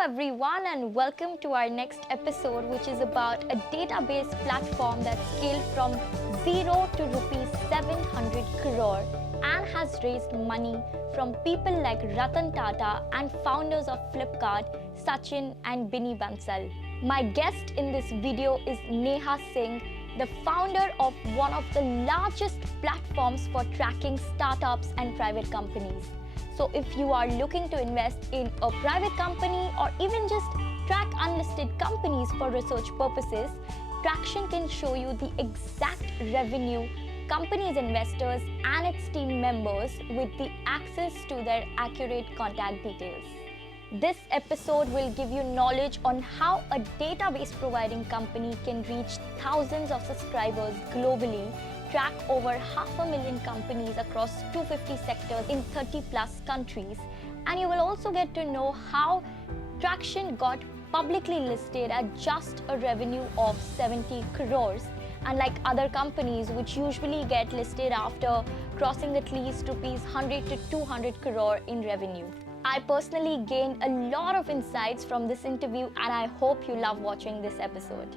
everyone, and welcome to our next episode, which is about a database platform that scaled from zero to rupees 700 crore and has raised money from people like Ratan Tata and founders of Flipkart, Sachin and Binny Bansal. My guest in this video is Neha Singh, the founder of one of the largest platforms for tracking startups and private companies. So if you are looking to invest in a private company or even just track unlisted companies for research purposes, Tracxn can show you the exact revenue, company's investors and its team members with the access to their accurate contact details. This episode will give you knowledge on how a database providing company can reach thousands of subscribers globally, track over 500,000 companies across 250 sectors in 30 plus countries, and you will also get to know how Tracxn got publicly listed at just a revenue of 70 crores, unlike other companies which usually get listed after crossing at least rupees 100 to 200 crore in revenue. I personally gained a lot of insights from this interview, and I hope you love watching this episode.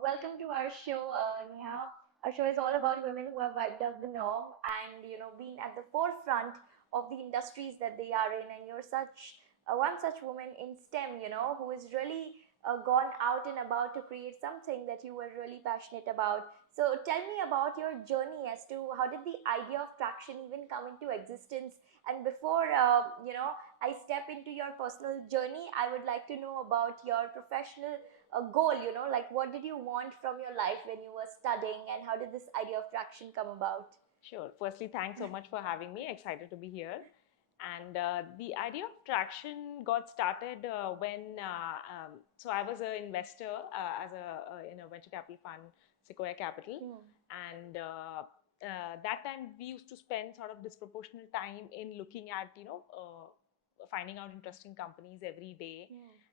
Welcome to our show, Neha. Our show is all about women who have wiped out the norm and been at the forefront of the industries that they are in. And you're such one such woman in STEM, who is really gone out and about to create something that you were really passionate about. So tell me about your journey as to how did the idea of Tracxn even come into existence. And before I step into your personal journey, I would like to know about your professional a goal, like what did you want from your life when you were studying, and how did this idea of Tracxn come about? Sure. Firstly, thanks so much for having me. Excited to be here. And the idea of Tracxn got started so I was an investor as in a venture capital fund, Sequoia Capital. And that time we used to spend sort of disproportionate time in looking at, finding out interesting companies every day.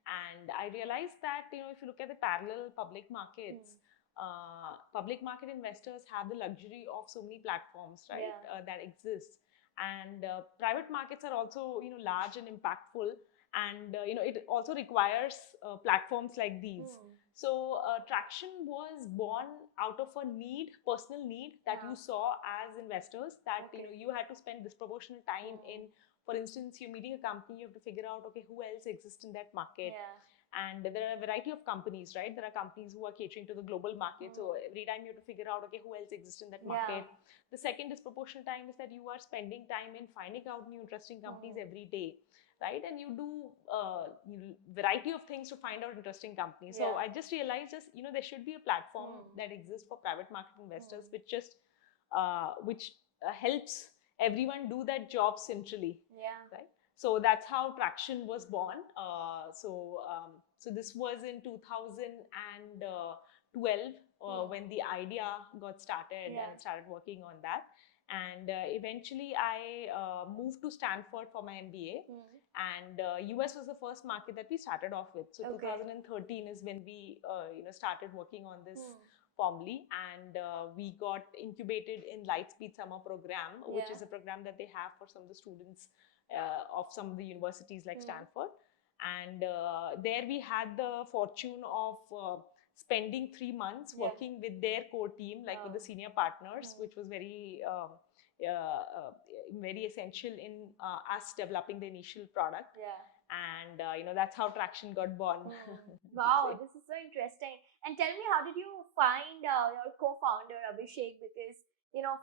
And I realized that, if you look at the parallel public markets, public market investors have the luxury of so many platforms, right, that exist. And private markets are also, large and impactful. And, it also requires platforms like these. So Tracxn was born out of a need, personal need that you saw as investors, that you had to spend disproportionate time in. For instance, you're meeting a company, you have to figure out, okay, who else exists in that market. And there are a variety of companies, right? There are companies who are catering to the global market. So every time you have to figure out, okay, who else exists in that market. The second disproportionate time is that you are spending time in finding out new interesting companies every day, right? And you do variety of things to find out interesting companies. So I just realized, there should be a platform that exists for private market investors, which just helps everyone do that job centrally, right? So that's how Tracxn was born. So this was in 2012 when the idea got started and started working on that. And eventually I moved to Stanford for my MBA. And US was the first market that we started off with. So 2013 is when we started working on this formally, and we got incubated in Lightspeed Summer Program, which is a program that they have for some of the students of some of the universities like Stanford. And there we had the fortune of spending 3 months working with their core team, like with the senior partners, which was very very essential in us developing the initial product. And that's how Tracxn got born. Wow, this is so interesting. And tell me, how did you find your co-founder Abhishek? Because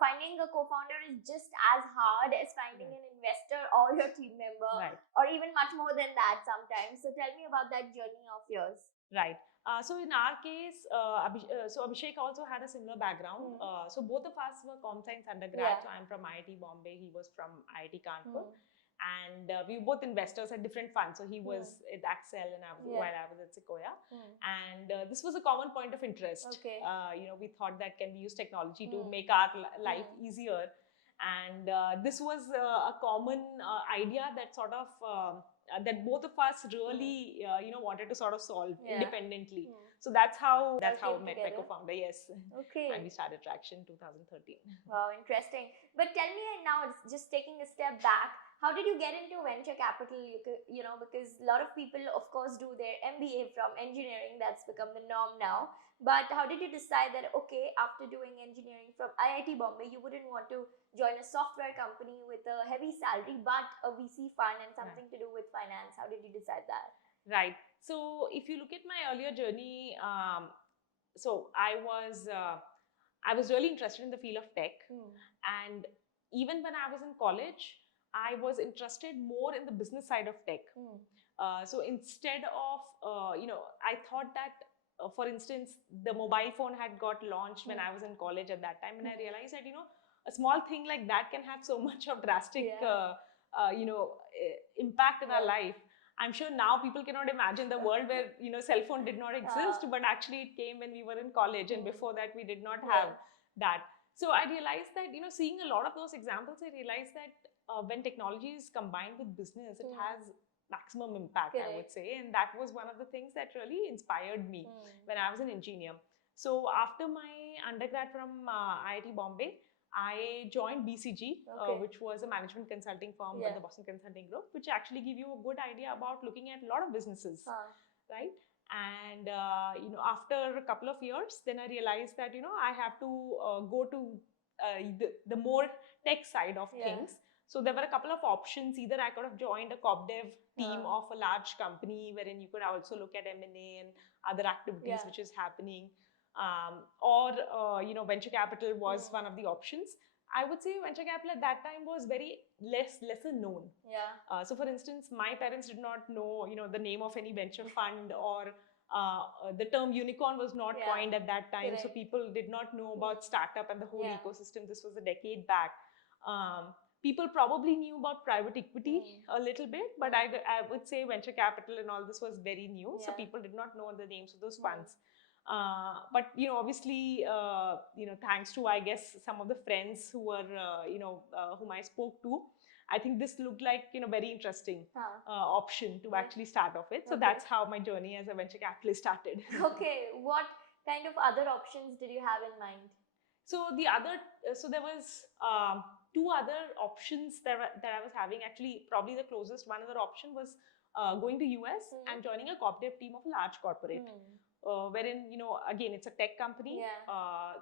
finding a co-founder is just as hard as finding an investor or your team member, or even much more than that sometimes. So tell me about that journey of yours. Right. So in our case, Abhishek also had a similar background. So both of us were com science undergrad. So I'm from IIT Bombay. He was from IIT Kanpur. and we were both investors at different funds. So he was at Accel, and while I was at Sequoia. And this was a common point of interest. Okay. We thought that can we use technology to make our life easier. And this was a common idea that sort of that both of us really wanted to sort of solve independently. So that's how we met my co-founder. Yes. Okay. And we started Tracxn in 2013. Wow, interesting. But tell me now, just taking a step back, how did you get into venture capital? Because a lot of people, of course, do their MBA from engineering. That's become the norm now. But how did you decide that, okay, after doing engineering from IIT Bombay, you wouldn't want to join a software company with a heavy salary, but a VC fund and something to do with finance? How did you decide that? Right. So if you look at my earlier journey, so I was really interested in the field of tech, and even when I was in college, I was interested more in the business side of tech. So instead of I thought that, for instance, the mobile phone had got launched when I was in college at that time, and I realized that a small thing like that can have so much of drastic impact in our life. I'm sure now people cannot imagine the world where cell phone did not exist, but actually it came when we were in college, and before that we did not have that. So I realized that seeing a lot of those examples, I realized that when technology is combined with business, it has maximum impact. I would say, and that was one of the things that really inspired me when I was an engineer. So after my undergrad from IIT Bombay, I joined BCG, which was a management consulting firm, the Boston Consulting Group, which actually give you a good idea about looking at a lot of businesses, right? And after a couple of years, then I realized that I have to go to the more tech side of things. So there were a couple of options. Either I could have joined a corp dev team of a large company, wherein you could also look at M&A and other activities which is happening. Or venture capital was one of the options. I would say venture capital at that time was very lesser known. So for instance, my parents did not know the name of any venture fund, or the term unicorn was not coined at that time. So people did not know about startup and the whole ecosystem. This was a decade back. People probably knew about private equity a little bit, but I would say venture capital and all this was very new. So people did not know the names of those funds. But obviously, thanks to, I guess, some of the friends who were whom I spoke to, I think this looked like very interesting option to actually start off with. So that's how my journey as a venture capitalist started. Okay, what kind of other options did you have in mind? So there was two other options that I was having. Actually, probably the closest one other option was going to US and joining a corp dev team of a large corporate. Wherein again, it's a tech company.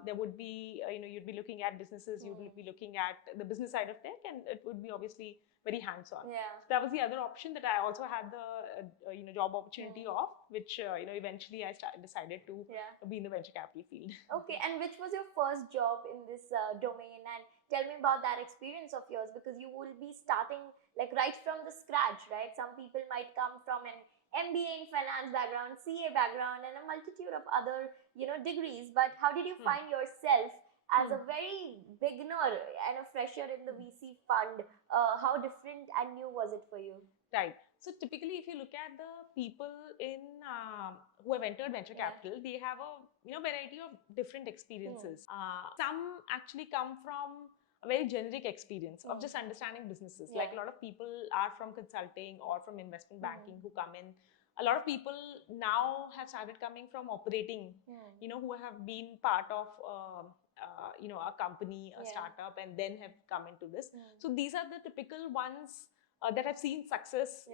There would be you'd be looking at businesses, you would be looking at the business side of tech, and it would be obviously very hands-on. So that was the other option that I also had the job opportunity of, which eventually I decided to be in the venture capital field. Okay, and which was your first job in this domain? And tell me about that experience of yours, because you will be starting like right from the scratch, right? Some people might come from an MBA in finance background, CA background, and a multitude of other degrees. But how did you find yourself as a very beginner and a fresher in the VC fund? How different and new was it for you? Right. So typically, if you look at the people who have entered venture capital, they have a variety of different experiences. Some actually come from a very generic experience of just understanding businesses. Like a lot of people are from consulting or from investment banking who come in. A lot of people now have started coming from operating, who have been part of a company, a startup, and then have come into this. So these are the typical ones that have seen success,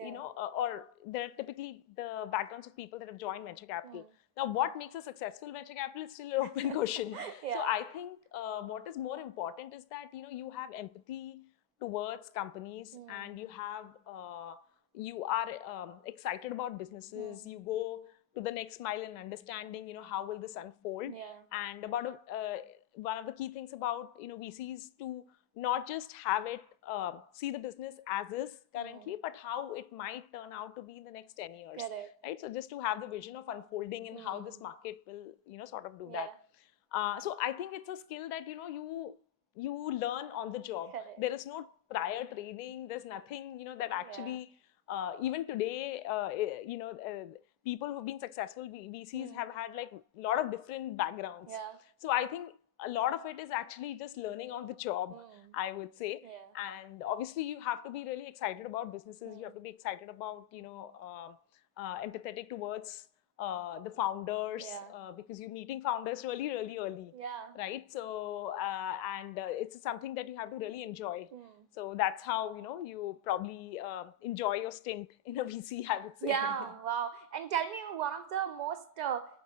or they're typically the backgrounds of people that have joined venture capital. Now, what makes a successful venture capital is still an open question. So I think what is more important is that you have empathy towards companies, and you are excited about businesses. You go to the next mile in understanding how will this unfold. And about one of the key things about VCs to not just have it see the business as is currently, but how it might turn out to be in the next 10 years. Right? So just to have the vision of unfolding and how this market will sort of do that. So I think it's a skill that you learn on the job. Correct. There is no prior training. There's nothing, that actually, even today, people who've been successful VCs have had like a lot of different backgrounds. Yeah. So I think a lot of it is actually just learning on the job, I would say. Yeah. And obviously you have to be really excited about businesses. You have to be excited about, empathetic towards the founders, because you're meeting founders really, really early, right? So, it's something that you have to really enjoy. So that's how, you probably enjoy your stint in a VC, I would say. Yeah, wow. And tell me one of the most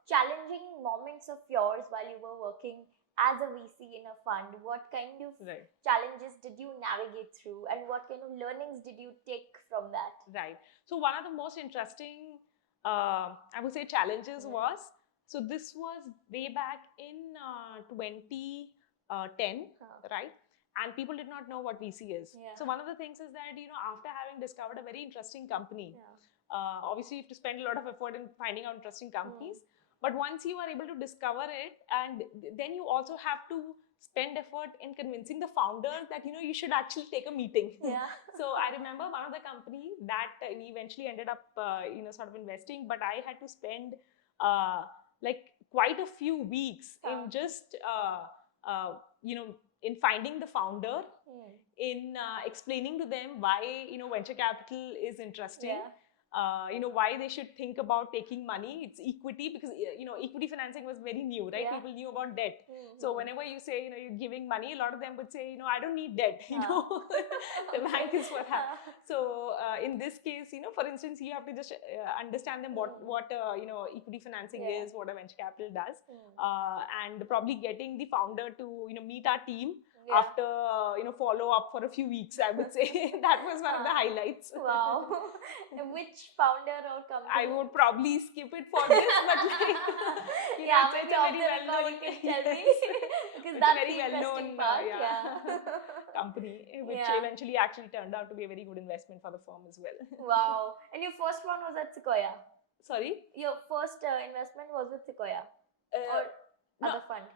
challenging moments of yours while you were working as a VC in a fund. What kind of Right. challenges did you navigate through, and what kind of learnings did you take from that? Right. So one of the most interesting, I would say, challenges was, so this was way back in 2010, right? And people did not know what VC is. So one of the things is that, after having discovered a very interesting company, obviously you have to spend a lot of effort in finding out interesting companies. But once you are able to discover it, and then you also have to spend effort in convincing the founder that, you should actually take a meeting. So I remember one of the company that we eventually ended up, sort of investing, but I had to spend like quite a few weeks in just, in finding the founder, in explaining to them why, venture capital is interesting. Why they should think about taking money. It's equity, because equity financing was very new, right? People knew about debt. So whenever you say, you're giving money, a lot of them would say, I don't need debt. The bank is what happens. So in this case, for instance, you have to just understand them what equity financing is, what a venture capital does, and probably getting the founder to meet our team after follow up for a few weeks, I would say. That was one of the highlights. Wow. Which founder or company? I would probably skip it for this, but like, which of the recording can tell me, because that's the interesting part. Company, which eventually actually turned out to be a very good investment for the firm as well. Wow. And your first one was at Sequoia? Sorry? Your first investment was with Sequoia? Or other fund?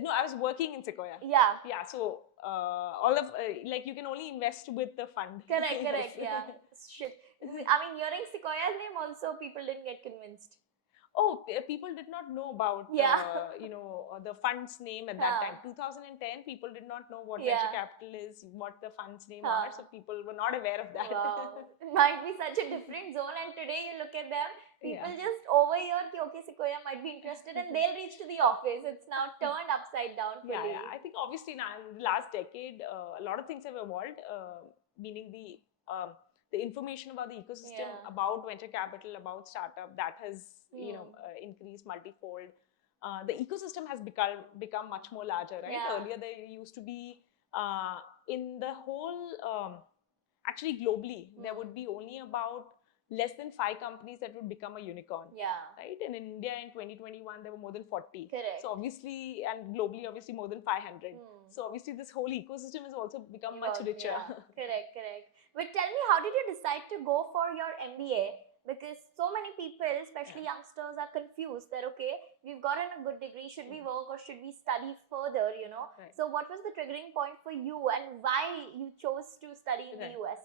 No, I was working in Sequoia. Yeah. So all of like you can only invest with the fund. Correct. Yeah. Shit. I mean, hearing Sequoia's name also, people didn't get convinced. Oh, people did not know about the fund's name at that time. 2010, people did not know what venture capital is, what the fund's name are. So people were not aware of that. Wow. It might be such a different zone, and today you look at them, people just overhear okay, Sequoia might be interested, and they'll reach to the office. It's now turned upside down fully. Yeah. I think obviously now in the last decade, a lot of things have evolved, meaning the information about the ecosystem, about venture capital, about startup, that has increased multifold. The ecosystem has become much more larger, right? Earlier there used to be in the whole actually globally there would be only about less than 5 companies that would become a unicorn. Right? And in India in 2021 there were more than 40. Correct. So obviously, and globally obviously more than 500. So obviously this whole ecosystem has also become much richer. Correct. But tell me, how did you decide to go for your MBA? Because so many people, especially youngsters, are confused that, okay, we've gotten a good degree, should we work or should we study further, Right. So what was the triggering point for you, and why you chose to study in the US?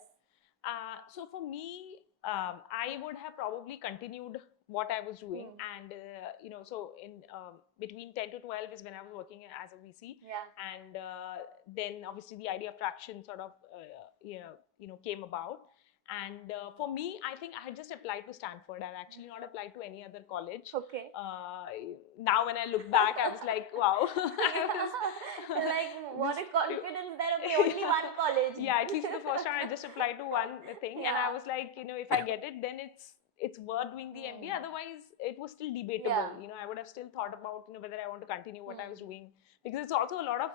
So for me, I would have probably continued what I was doing, and so in between 10 to 12 is when I was working as a VC, and then obviously the idea of Tracxn sort of came about. And for me, I think I had just applied to Stanford. I had actually not applied to any other college. Okay. Now when I look back, I was like, wow. Like, what a confidence that, okay, only one college. Yeah, at least the first time I just applied to one thing, and I was like, if I get it, then it's worth doing the MBA. Otherwise, it was still debatable. I would have still thought about whether I want to continue what I was doing, because it's also a lot of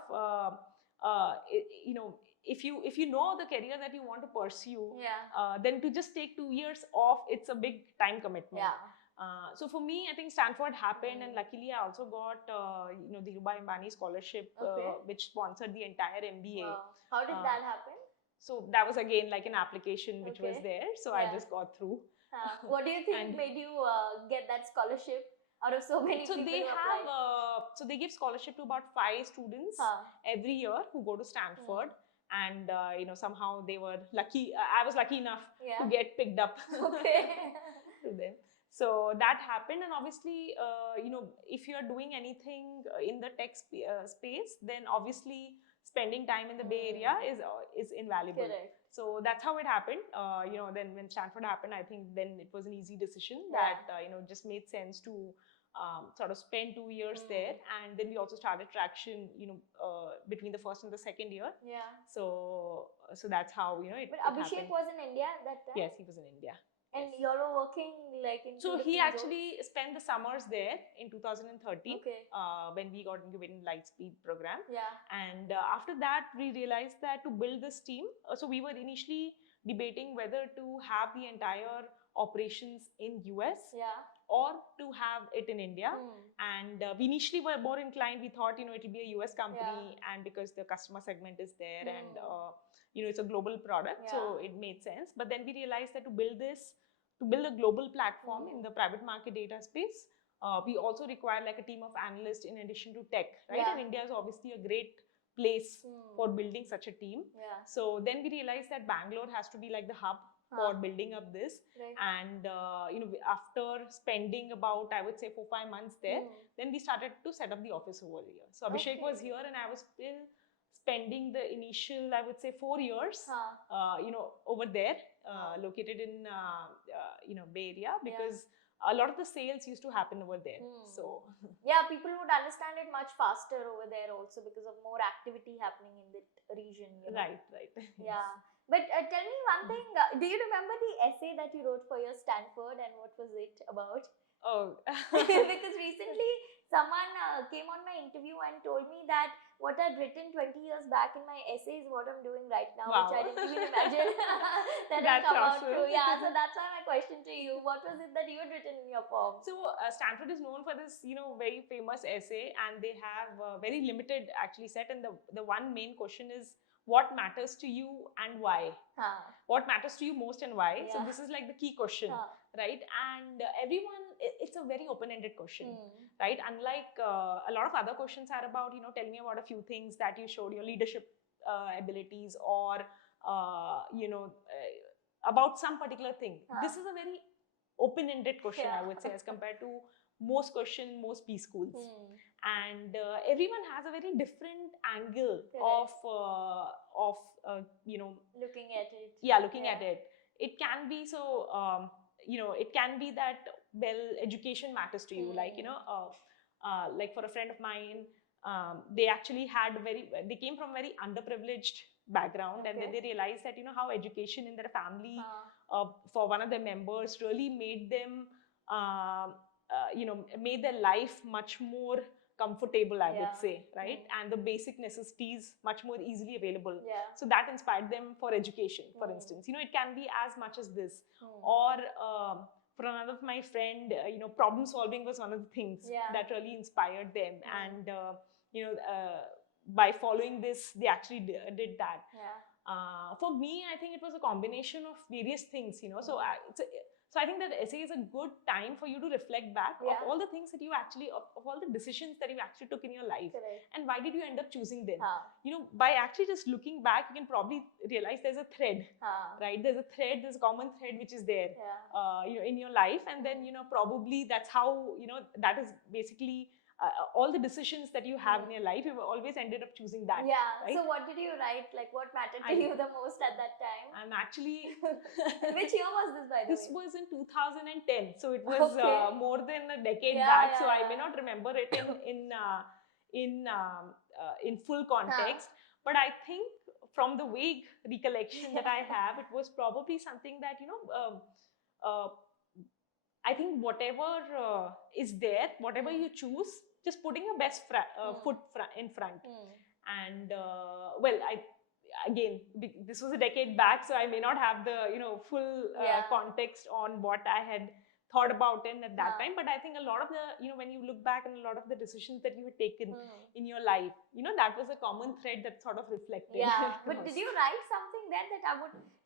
if you know the career that you want to pursue, then to just take 2 years off, it's a big time commitment. So for me, I think Stanford happened, and luckily I also got the Dhirubhai Ambani scholarship, which sponsored the entire MBA. Wow. How did that happen? So that was again like an application which was there. So I just got through. What do you think made you get that scholarship? out of so many So people they who have, applied? so they give scholarship to about 5 students every year who go to Stanford. And somehow they were lucky. I was lucky enough to get picked up Okay. to them. So that happened, and obviously, if you're doing anything in the tech space, then obviously spending time in the Bay Area is invaluable. Correct. So that's how it happened. Then when Stanford happened, I think then it was an easy decision that just made sense to sort of spend 2 years there. And then we also started Tracxn, between the first and the second year. Yeah. So that's how it. But it Abhishek happened. was in India at that time. Yes, he was in India. And you all were working like in. So he actually spent the summers there in 2013 when we got incubated in Lightspeed program. Yeah. And after that, we realized that to build this team, so we were initially debating whether to have the entire operations in US or to have it in India. And we initially were more inclined. We thought it'll be a US company, and because the customer segment is there, and it's a global product, so it made sense. But then we realized that to build a global platform in the private market data space, we also require like a team of analysts in addition to tech, right? And India is obviously a great place for building such a team. So then we realized that Bangalore has to be like the hub for building up this. And after spending about, I would say, 4-5 months there, then we started to set up the office over here. So Abhishek was here, and I was still spending the initial, I would say, 4 years, over there, located in Bay Area, because a lot of the sales used to happen over there. So people would understand it much faster over there also because of more activity happening in that region. Right. Yeah. But tell me one thing, do you remember the essay that you wrote for your Stanford, and what was it about? Oh. Because recently someone came on my interview and told me that what I'd written 20 years back in my essay is what I'm doing right now, which I didn't even imagine that I'd come out through. Yeah, so that's why my question to you, what was it that you had written in your form? So Stanford is known for this, very famous essay, and they have very limited actually set, and the one main question is, what matters to you and why? What matters to you most and why? So this is like the key question, right? And everyone, it's a very open-ended question, right? Unlike a lot of other questions are about, tell me about a few things that you showed, your leadership abilities, or about some particular thing. This is a very open-ended question, I would say, as compared to most questions, most B schools. And everyone has a very different angle of looking at it. Yeah, looking at it. It can be so, it can be that, well, education matters to you. Like, like for a friend of mine, they actually they came from very underprivileged background, and then they realized that, how education in their family, for one of their members, really made them, made their life much more comfortable, I would say, right? And the basic necessities much more easily available. So that inspired them for education, for instance. It can be as much as this. Or for another of my friend, problem solving was one of the things that really inspired them. And, by following this, they actually did that. For me, I think it was a combination of various things, So I think that essay is a good time for you to reflect back of all the things that you actually, of all the decisions that you actually took in your life. And why did you end up choosing them? By actually just looking back, you can probably realize there's a thread, right? There's a common thread which is there, in your life. And then, probably that's how, that is basically all the decisions that you have in your life, you've always ended up choosing that. Right? So what did you write? Like, what mattered to you the most at that time? I'm actually... Which year was this, by the way? This was in 2010. So it was more than a decade back. So I may not remember it in full context. But I think from the vague recollection that I have, it was probably something that, I think whatever is there, whatever you choose, just putting your best foot in front. And well, again, this was a decade back, so I may not have the full context on what I had thought about it at that time. But I think a lot of the, when you look back and a lot of the decisions that you had taken in your life, that was a common thread that sort of reflected. But did you write something there that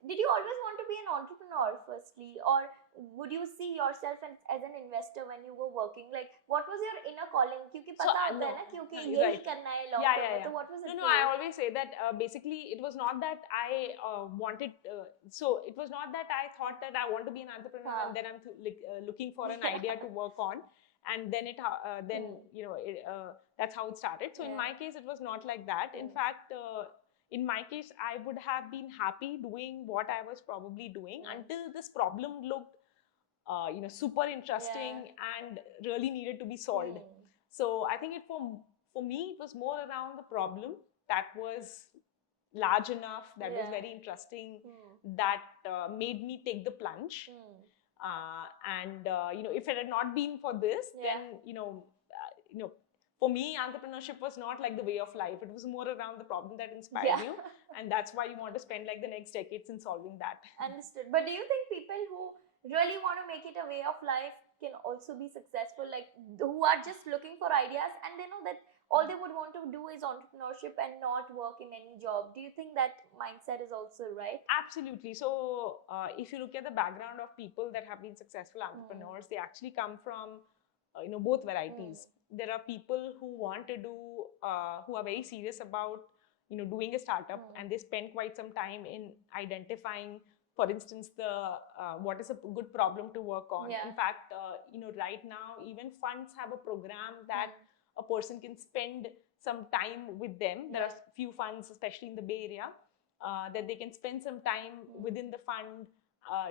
did you always want to be an entrepreneur firstly, or would you see yourself as an investor when you were working? Like, what was your inner calling? क्योंकि So, पता होता है ना, क्योंकि यही right. करना है long Yeah, term yeah, में, yeah. तो what was it No, for I you? always say that basically it was not that I wanted, so it was not that I thought that I want to be an entrepreneur and then I'm looking for an idea to work on, and then you know, that's how it started. So in my case, it was not like that. In fact, in my case, I would have been happy doing what I was probably doing until this problem looked you know, super interesting and really needed to be solved. So I think for me, it was more around the problem that was large enough, that was very interesting, that made me take the plunge. You know, if it had not been for this, then you know, for me, entrepreneurship was not like the way of life. It was more around the problem that inspired you, and that's why you want to spend like the next decades in solving that. Understood. But do you think people who really want to make it a way of life can also be successful, like who are just looking for ideas and they know that all they would want to do is entrepreneurship and not work in any job? Do you think that mindset is also right? Absolutely. So if you look at the background of people that have been successful entrepreneurs, they actually come from you know, both varieties. There are people who want to do who are very serious about, you know, doing a startup, and they spend quite some time in identifying, for instance, the what is a good problem to work on. In fact, you know, right now even funds have a program that a person can spend some time with them. There are few funds, especially in the Bay Area, that they can spend some time within the fund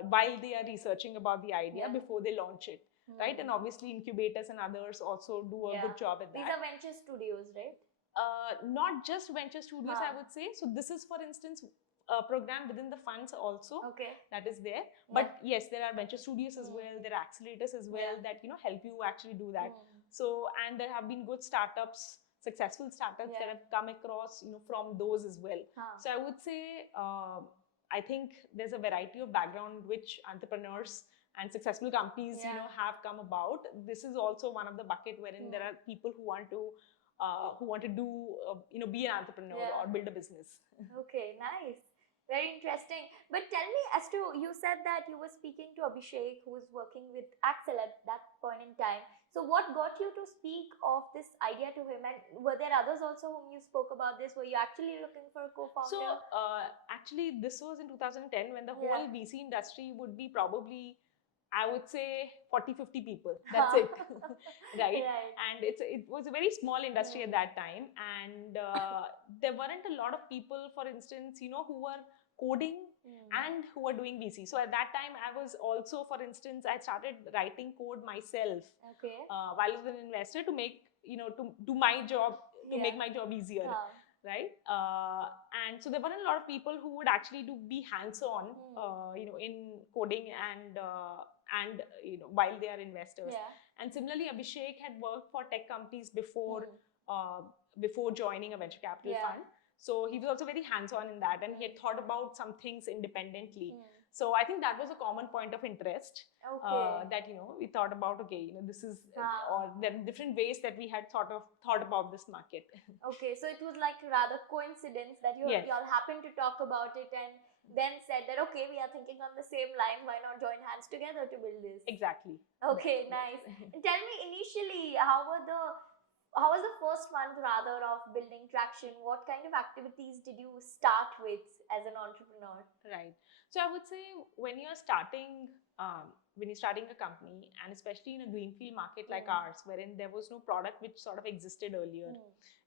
while they are researching about the idea before they launch it. Right? And obviously incubators and others also do a good job at that. These are venture studios, right? Not just venture studios, I would say. So this is, for instance, a program within the funds also that is there. But yes, there are venture studios as well. There are accelerators as well that, you know, help you actually do that. So, and there have been good startups, successful startups that have come across, you know, from those as well. So I would say, I think there's a variety of background which entrepreneurs and successful companies, you know, have come about. This is also one of the bucket wherein there are people who want to do, you know, be an entrepreneur or build a business. Okay, nice. Very interesting. But tell me, as to, you said that you were speaking to Abhishek, who was working with Axel at that point in time. So what got you to speak of this idea to him? And were there others also whom you spoke about this? Were you actually looking for a co-founder? So actually, this was in 2010 when the whole VC industry would be probably, I would say, 40-50 people. That's it. Right? And it was a very small industry at that time. And there weren't a lot of people, for instance, you know, who were coding and who were doing VC. So at that time, I was also, for instance, I started writing code myself while I was an investor to make, you know, to do my job, to make my job easier. Right? And so there weren't a lot of people who would actually be hands-on, you know, in coding and you know, while they are investors. And similarly, Abhishek had worked for tech companies before before joining a venture capital fund. So he was also very hands-on in that, and he had thought about some things independently. So I think that was a common point of interest. That, you know, we thought about, okay, you know, this is or there are different ways that we had thought about this market. Okay, so it was like rather coincidence that you all happened to talk about it and then said that, okay, we are thinking on the same line, why not join hands together to build this? Exactly. Okay, nice. And tell me, initially, how was the first month rather of building Tracxn? What kind of activities did you start with as an entrepreneur? Right. So I would say when you're starting a company, and especially in a greenfield market like ours, wherein there was no product which sort of existed earlier,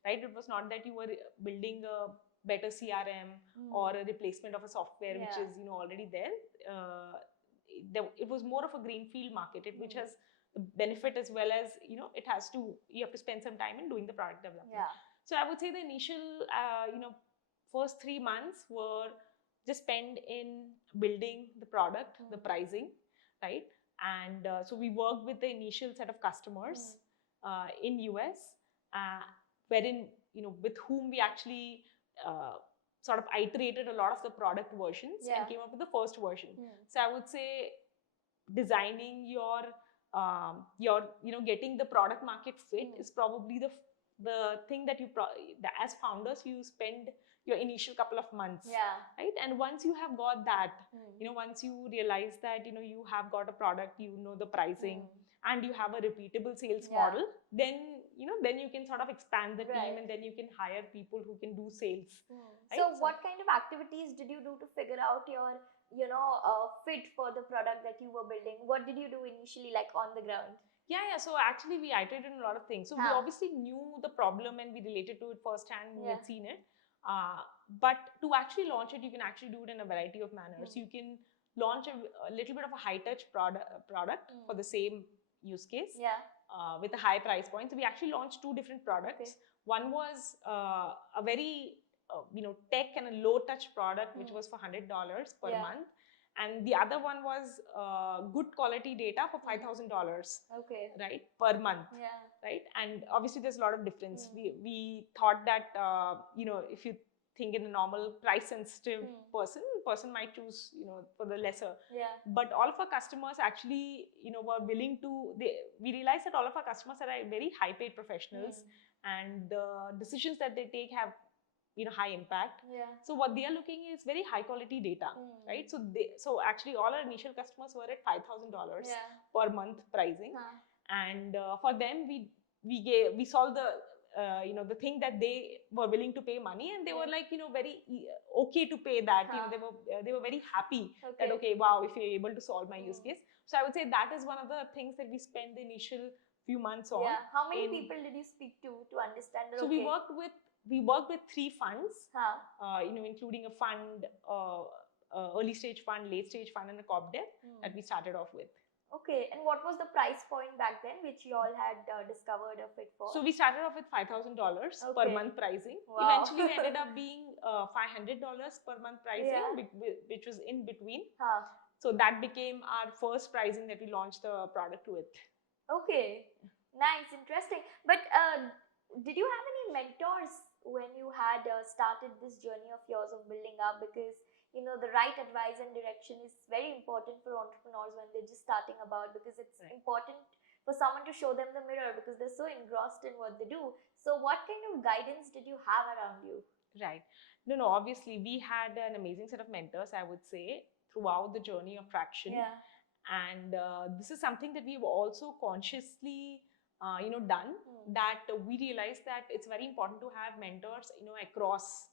right? It was not that you were building a better CRM or a replacement of a software which is, you know, already there. It was more of a greenfield market, which has the benefit as well as, you know, you have to spend some time in doing the product development. So I would say the initial, you know, first 3 months were just spent in building the product, the pricing, right? And so we worked with the initial set of customers in US, wherein, you know, with whom we actually sort of iterated a lot of the product versions and came up with the first version. So I would say designing your you know, getting the product market fit is probably the thing that as founders, you spend your initial couple of months, right? And once you have got that, once you realize that, you have got a product, the pricing, and you have a repeatable sales model, then, then you can sort of expand the team, and then you can hire people who can do sales. Right? So what kind of activities did you do to figure out your, fit for the product that you were building? What did you do initially, like on the ground? Yeah. So actually, we iterated on a lot of things. So we obviously knew the problem and we related to it firsthand. We had seen it. But to actually launch it, you can actually do it in a variety of manners. You can launch a little bit of a high-touch product for the same use case with a high price point. So we actually launched two different products. One was a very tech and a low-touch product, which was for $100 per month. And the other one was good quality data for $5,000, right, per month, right? And obviously, there's a lot of difference. We thought that if you think in a normal price-sensitive person might choose for the lesser. But all of our customers actually were willing to. We realized that all of our customers are very high-paid professionals, and the decisions that they take have high impact. So what they are looking is very high quality data, right? So actually all our initial customers were at $5,000 per month pricing, and for them we solved the thing that they were willing to pay money, and they were like very okay to pay that. They were very happy that okay, wow, if you're able to solve my use case. So I would say that is one of the things that we spent the initial few months on. How many people did you speak to understand that? So we worked with 3 funds, including a fund, early stage fund, late stage fund, and a corp dev that we started off with. Okay, and what was the price point back then, which you all had discovered a fit for? So we started off with $5,000 per month pricing. Eventually, we ended up being $500 per month pricing, which was in between. So that became our first pricing that we launched the product with. Okay, nice, interesting. But did you have any mentors when you had started this journey of yours of building up? Because the right advice and direction is very important for entrepreneurs when they're just starting about, because it's important for someone to show them the mirror because they're so engrossed in what they do. So what kind of guidance did you have around you? Right. No, obviously we had an amazing set of mentors, I would say, throughout the journey of Tracxn. And this is something that we've also consciously done, that we realized that it's very important to have mentors across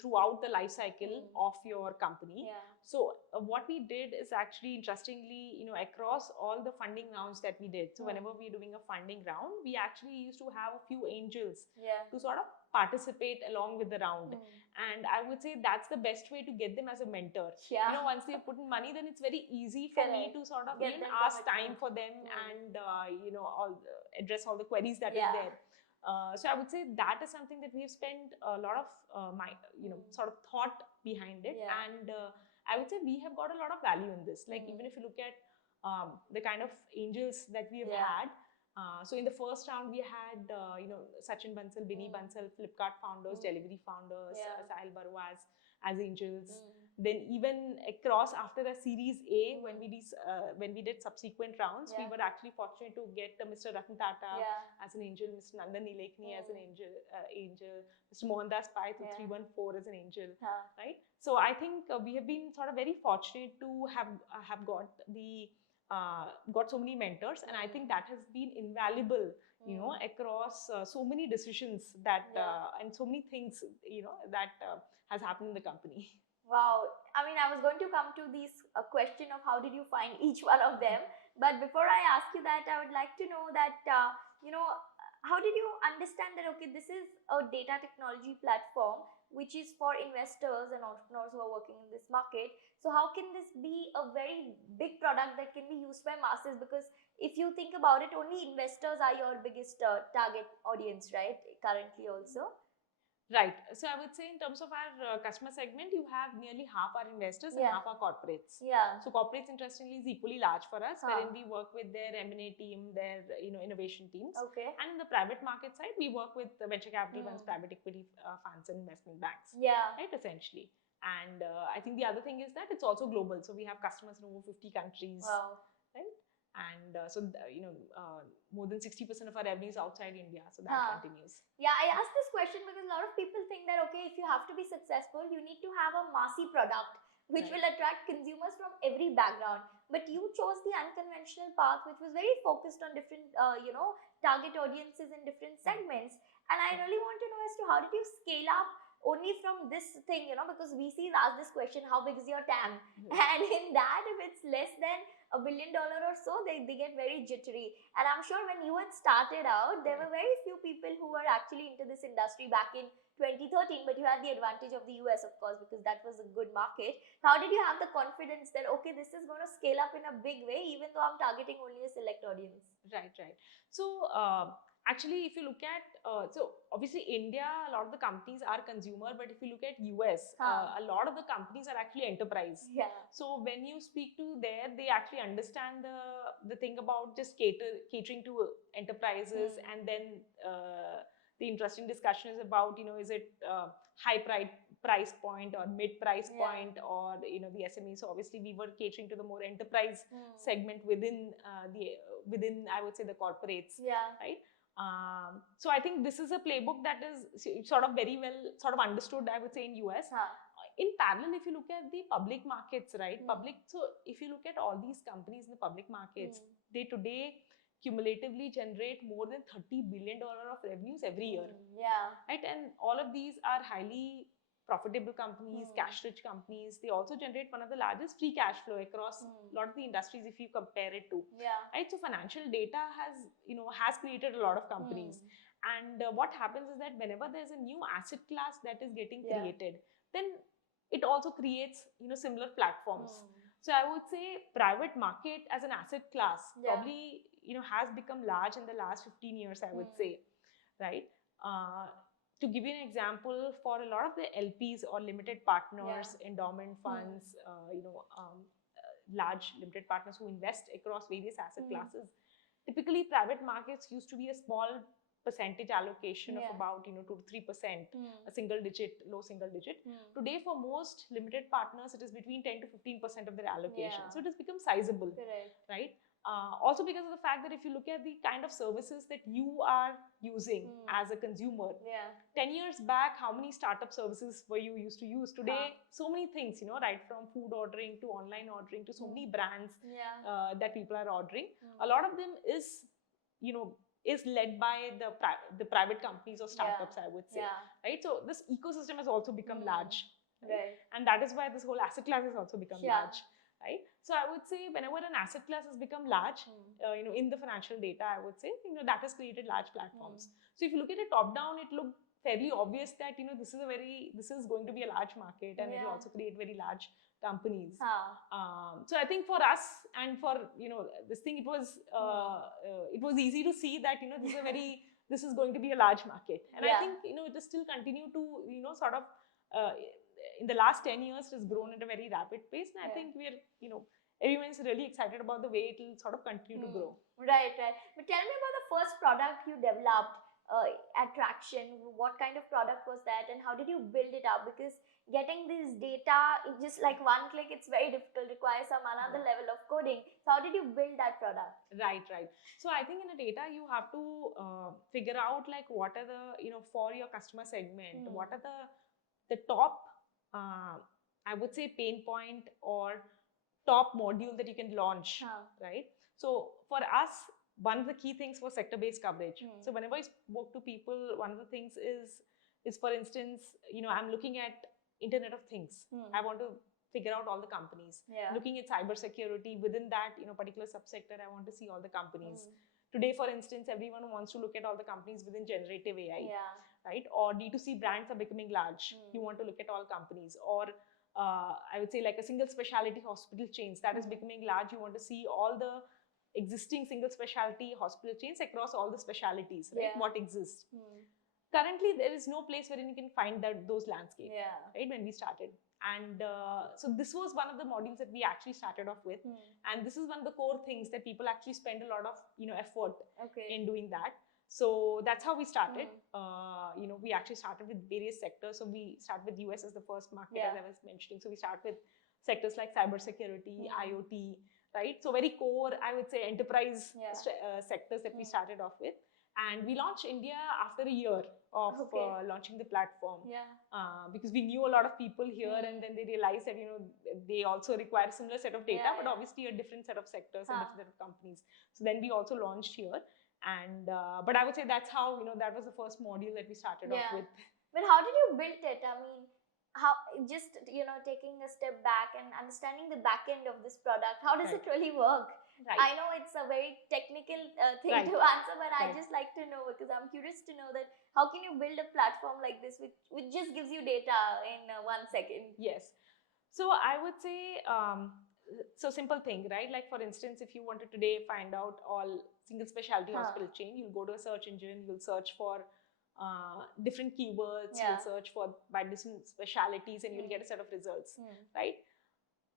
throughout the life cycle of your company. So what we did is actually, interestingly, across all the funding rounds that we did, so whenever we're doing a funding round, we actually used to have a few angels to sort of participate along with the round. And I would say that's the best way to get them as a mentor. Once they've put in money, then it's very easy for me to sort of ask time for them and address all the queries that is there. So I would say that is something that we have spent a lot of sort of thought behind it. And I would say we have got a lot of value in this. Like even if you look at the kind of angels that we have had. So in the first round, we had Sachin Bansal, Binny Bansal, Flipkart founders, Delivery founders, Sahil Barua as angels. Then even across after the Series A, when we did subsequent rounds, we were actually fortunate to get Mr. Ratan Tata as an angel, Mr. Nandan Nilekani as an angel, Mr. Mohandas Pai to 314 as an angel, right? So I think we have been sort of very fortunate to have got so many mentors, and I think that has been invaluable, across so many decisions that and so many things, that has happened in the company. Wow. I mean, I was going to come to this question of how did you find each one of them, but before I ask you that, I would like to know that, how did you understand that, okay, this is a data technology platform which is for investors and entrepreneurs who are working in this market. So how can this be a very big product that can be used by masses? Because if you think about it, only investors are your biggest target audience, right? Currently also. Right. So I would say in terms of our customer segment, you have nearly half our investors and half our corporates. So corporates, interestingly, is equally large for us, wherein we work with their M&A team, their innovation teams. And in the private market side, we work with the venture capital funds, private equity funds, and investment banks. Right, essentially. And I think the other thing is that it's also global. So we have customers in over 50 countries. Right. and more than 60% of our revenue is outside India, so that continues. Yeah, I asked this question because a lot of people think that, okay, if you have to be successful, you need to have a massy product which will attract consumers from every background. But you chose the unconventional path, which was very focused on different, target audiences in different segments. And I really want to know as to how did you scale up only from this thing, because VCs ask this question, how big is your TAM? And in that, if it's less than $1 billion or so, they get very jittery. And I'm sure when you had started out, there were very few people who were actually into this industry back in 2013, but you had the advantage of the US, of course, because that was a good market. How did you have the confidence that, okay, this is going to scale up in a big way, even though I'm targeting only a select audience? Right. So, actually, if you look at, so obviously India, a lot of the companies are consumer, but if you look at US, a lot of the companies are actually enterprise. Yeah. So when you speak to there, they actually understand the thing about just catering to enterprises, and then the interesting discussion is about, is it high price point or mid price point, or the SME. So obviously we were catering to the more enterprise segment within within, I would say, the corporates, right? So I think this is a playbook that is sort of very well sort of understood, I would say, in US. In parallel, if you look at the public markets, right? So if you look at all these companies in the public markets, they today cumulatively generate more than $30 billion of revenues every year. Right? And all of these are highly profitable companies, cash-rich companies. They also generate one of the largest free cash flow across a lot of the industries if you compare it to. Right? So financial data has created a lot of companies. And what happens is that whenever there's a new asset class that is getting created, then it also creates similar platforms. So I would say private market as an asset class probably has become large in the last 15 years, I would say, right? To give you an example, for a lot of the LPs or limited partners, endowment funds, large limited partners who invest across various asset classes, typically private markets used to be a small percentage allocation of about 2 to 3%, a single digit, low single digit. Today, for most limited partners, it is between 10 to 15% of their allocation. So it has become sizable, right? Also because of the fact that if you look at the kind of services that you are using as a consumer, 10 years back, how many startup services were you used to use? Today, so many things, right from food ordering to online ordering to so many brands that people are ordering. A lot of them is led by the private companies or startups, I would say, right? So this ecosystem has also become large, right? And that is why this whole asset class has also become large. Right? So I would say whenever an asset class has become large, in the financial data, I would say, that has created large platforms. So if you look at it top down, it looked fairly obvious that, this is going to be a large market, and it will also create very large companies. So I think for us and for, this thing, it was easy to see that, this is going to be a large market. And I think, it will still continue to, sort of, in the last 10 years, it has grown at a very rapid pace. And I think we're, everyone is really excited about the way it will sort of continue to grow. Right. But tell me about the first product you developed at Tracxn. What kind of product was that, and how did you build it up? Because getting this data, just like one click, it's very difficult, requires some another level of coding. So how did you build that product? Right. So I think in the data, you have to figure out like what are the, for your customer segment, what are the top, I would say, pain point or top module that you can launch, right? So for us, one of the key things was sector-based coverage. So whenever I spoke to people, one of the things is for instance, I'm looking at Internet of Things. I want to figure out all the companies. Looking at cybersecurity, within that, particular subsector, I want to see all the companies. Today, for instance, everyone wants to look at all the companies within generative AI, right? Or D2C brands are becoming large. You want to look at all companies. Or I would say like a single specialty hospital chains that is becoming large. You want to see all the existing single specialty hospital chains across all the specialties, right? What exists. Currently, there is no place wherein you can find those landscapes, right? When we started. And so this was one of the modules that we actually started off with. And this is one of the core things that people actually spend a lot of, effort in doing that. So that's how we started. We actually started with various sectors. So we started with US as the first market, as I was mentioning. So we start with sectors like cybersecurity, IoT, right? So very core, I would say, enterprise sectors that we Hmm. started off with. And we launched India after a year of launching the platform. Because we knew a lot of people here, and then they realized that they also require a similar set of data, but obviously a different set of sectors and different set of companies. So then we also launched here, and but I would say that's how that was the first module that we started off with. But how did you build it? I mean, how, just taking a step back and understanding the back end of this product, how does it really work? I know it's a very technical thing to answer, but I just like to know, because I'm curious to know that how can you build a platform like this which just gives you data in 1 second? Yes. So I would say, so simple thing, right? Like for instance, if you wanted today find out all single specialty hospital chain, you'll go to a search engine, you'll search for different keywords, you'll search for by different specialities, and you'll get a set of results, right?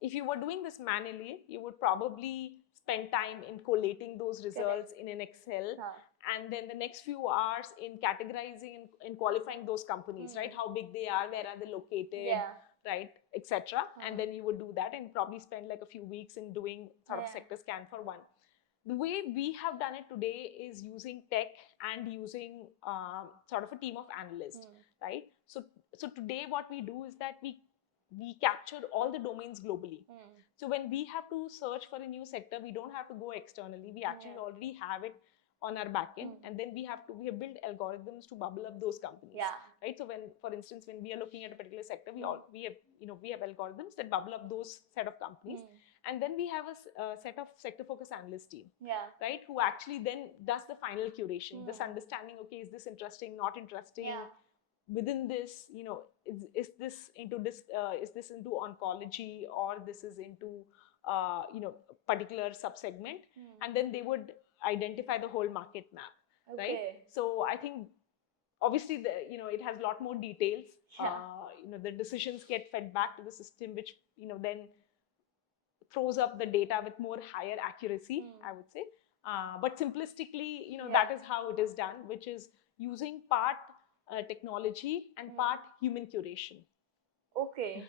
If you were doing this manually, you would probably spend time in collating those results in an Excel, and then the next few hours in categorizing and qualifying those companies, right? How big they are, where are they located, right, etc. And then you would do that and probably spend like a few weeks in doing sort of sector scan for one. The way we have done it today is using tech and using sort of a team of analysts, right? So today what we do is that we capture all the domains globally. So when we have to search for a new sector, we don't have to go externally. We actually already have it on our backend, and then we have built algorithms to bubble up those companies, right? So when, for instance, when we are looking at a particular sector, we have algorithms that bubble up those set of companies, and then we have a set of sector focus analyst team, right, who actually then does the final curation, this understanding, okay, is this interesting, not interesting, within this, is this into oncology, or this is into particular subsegment, and then they would identify the whole market map, right? So I think obviously it has a lot more details. The decisions get fed back to the system, which then throws up the data with more higher accuracy, I would say. But simplistically, that is how it is done, which is using part technology and part human curation. Okay,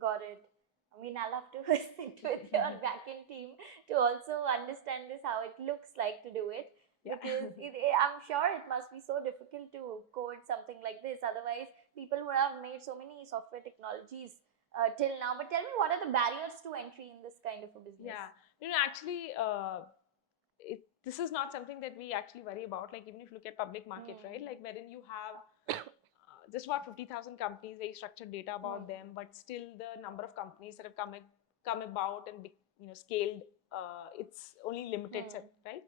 got it. I mean, I'll have to sit with your backend team to also understand this, how it looks like to do it. Because I'm sure it must be so difficult to code something like this. Otherwise, people would have made so many software technologies till now. But tell me, what are the barriers to entry in this kind of a business? Actually, this is not something that we actually worry about. Like even if you look at public market, right? Like wherein you have just about 50,000 companies, very structured data about them, but still the number of companies that have come about and scaled, it's only limited set, right?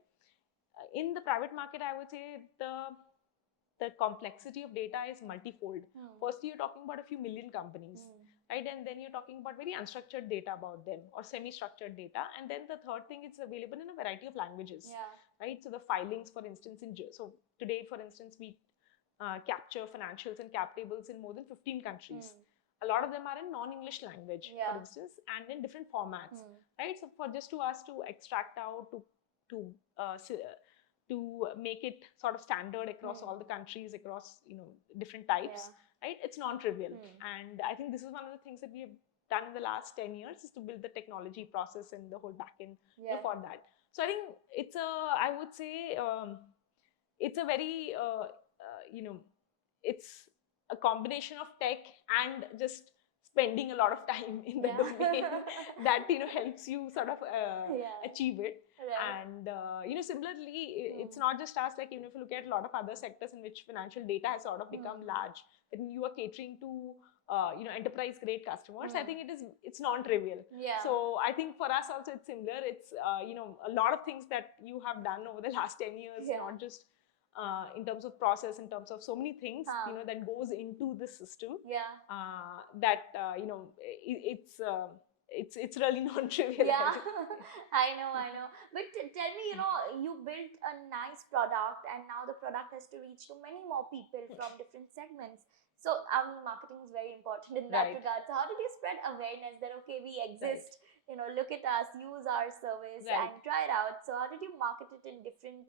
In the private market, I would say the complexity of data is multifold. Firstly, you're talking about a few million companies, right? And then you're talking about very unstructured data about them, or semi-structured data. And then the third thing, it's available in a variety of languages, right? So the filings, for instance, so today, for instance, we capture financials and cap tables in more than 15 countries. A lot of them are in non-English language, for instance, and in different formats, right? So for just to us to extract out, to make it sort of standard across all the countries, across different types, right? It's non-trivial, and I think this is one of the things that we have done in the last 10 years, is to build the technology process and the whole backend for that. So I think it's I would say it's a very it's a combination of tech and just spending a lot of time in the domain that helps you sort of achieve it. And similarly, it's not just us. Like even if you look at a lot of other sectors in which financial data has sort of become large, when you are catering to enterprise grade customers, I think it's non-trivial. So I think for us also it's similar. It's a lot of things that you have done over the last 10 years, not just in terms of process, in terms of so many things that goes into the system, that it's really non-trivial. I know. But tell me, you built a nice product, and now the product has to reach to many more people from different segments. So marketing is very important in that regard. So how did you spread awareness that, okay, we exist, look at us, use our service and try it out? So how did you market it in different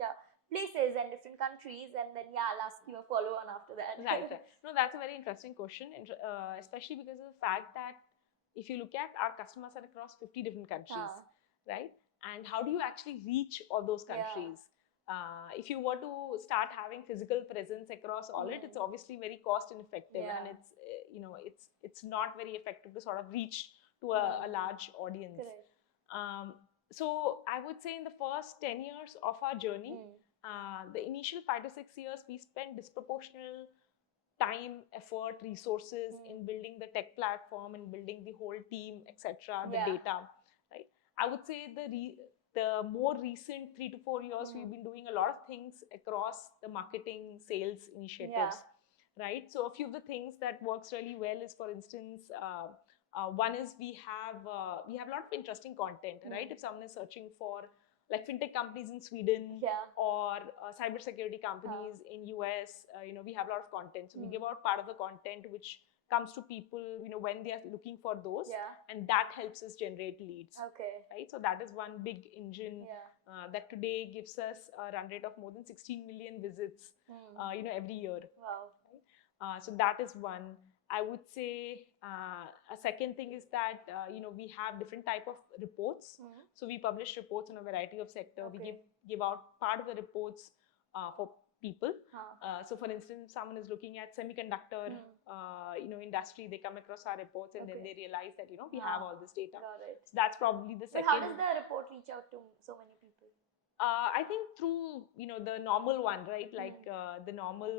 places and different countries? And then I'll ask you a follow on after that. Right. No, that's a very interesting question, especially because of the fact that if you look at, our customers are across 50 different countries, right? And how do you actually reach all those countries? If you were to start having physical presence across all it's obviously very cost ineffective, and it's it's not very effective to sort of reach to a large audience. Correct. So I would say in the first 10 years of our journey, the initial 5 to 6 years, we spent disproportional time, effort, resources in building the tech platform and building the whole team, etc., the data, right? I would say the more recent 3 to 4 years, we've been doing a lot of things across the marketing, sales initiatives, right? So a few of the things that works really well is, for instance, one is we have a lot of interesting content, right? If someone is searching for like fintech companies in Sweden or cybersecurity companies in US, we have a lot of content. So we give out part of the content which comes to people, when they are looking for those, and that helps us generate leads. Okay. Right. So that is one big engine that today gives us a run rate of more than 16 million visits, every year. Wow. Right? So that is one. I would say a second thing is that we have different type of reports. So we publish reports on a variety of sector. Okay. We give out part of the reports for people. So for instance, someone is looking at semiconductor industry, they come across our reports and then they realize that we have all this data. Got it. So that's probably the second. But how does the report reach out to so many people? I think through the normal one, right? Like the normal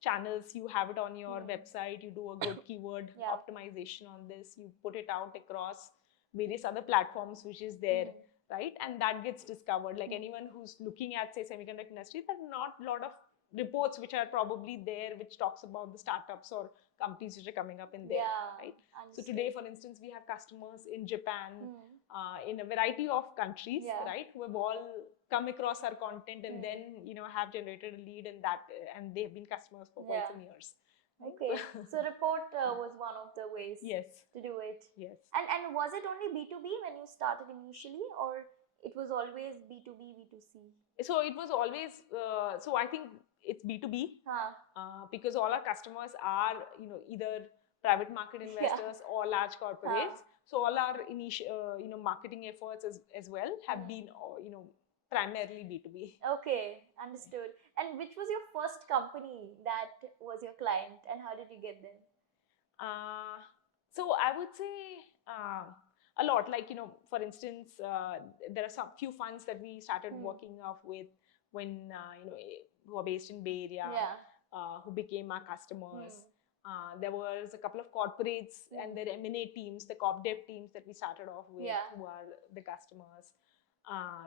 channels, you have it on your website, you do a good keyword optimization on this, you put it out across various other platforms which is there, right? And that gets discovered. Like anyone who's looking at, say, semiconductor industry, there are not a lot of reports which are probably there which talks about the startups or companies which are coming up in there, right? Understood. So today, for instance, we have customers in Japan, in a variety of countries, right, who have all come across our content and then have generated a lead, and they have been customers for quite some years. Right? Okay, so report was one of the ways to do it. Yes. And was it only B2B when you started initially, or it was always B2B, B2C? So it was always, so I think it's B2B because all our customers are, either private market investors or large corporates. So all our initial, marketing efforts as well have been, primarily B2B. Okay, understood. And which was your first company that was your client, and how did you get there? So I would say a lot. Like, for instance, there are some few funds that we started working off with when, who are based in Bay Area, who became our customers. There was a couple of corporates and their M&A teams, the corp dev teams that we started off with, who are the customers,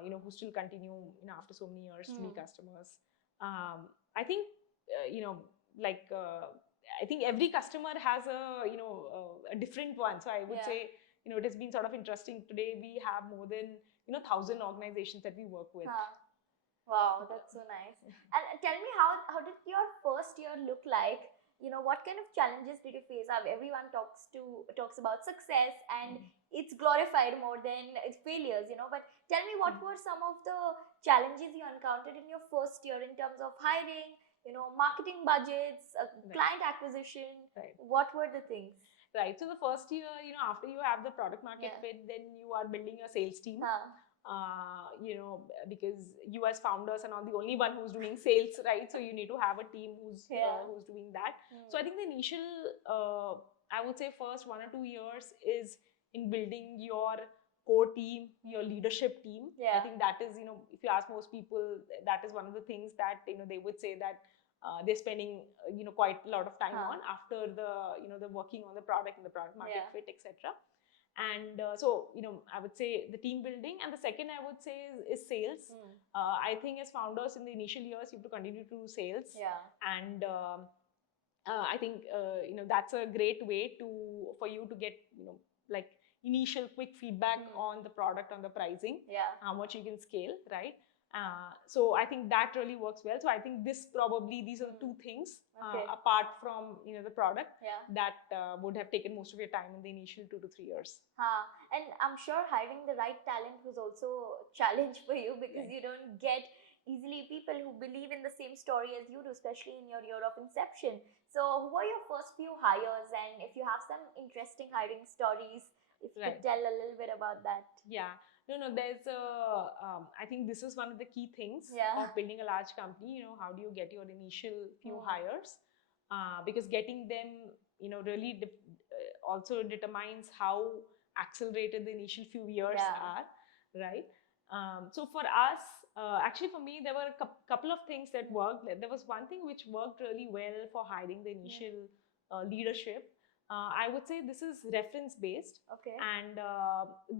who still continue, after so many years to be customers. I think, I think every customer has a different one. So I would say, it has been sort of interesting. Today we have more than 1,000 organizations that we work with. Wow, that's so nice. And tell me, how did your first year look like? What kind of challenges did you face? Everyone talks about success and it's glorified more than its failures, but tell me, what were some of the challenges you encountered in your first year in terms of hiring, marketing budgets, client acquisition? What were the things? Right. So the first year, after you have the product market fit, then you are building a sales team. Because you as founders are not the only one who's doing sales, right? So you need to have a team who's doing that. So I think the initial, I would say first 1 or 2 years is in building your core team, your leadership team. I think that is, if you ask most people, that is one of the things that, they would say that they're spending, quite a lot of time on after the working on the product and the product market fit, etc. And so, I would say the team building. And the second I would say is sales. I think as founders in the initial years, you have to continue to do sales. And I think, that's a great way for you to get, like initial quick feedback on the product, on the pricing, how much you can scale, right? So I think that really works well. So I think these are the two things apart from the product that would have taken most of your time in the initial 2 to 3 years. And I'm sure hiring the right talent was also a challenge for you, because you don't get easily people who believe in the same story as you do, especially in your year of inception. So who were your first few hires, and if you have some interesting hiring stories, If you Right. could tell a little bit about that. Yeah. No, there's I think this is one of the key things Yeah. of building a large company. How do you get your initial few Hmm. hires? Because getting them, really also determines how accelerated the initial few years Yeah. are, right? So for us, actually for me, there were a couple of things that worked. There was one thing which worked really well for hiring the initial leadership. I would say this is reference based. Okay. And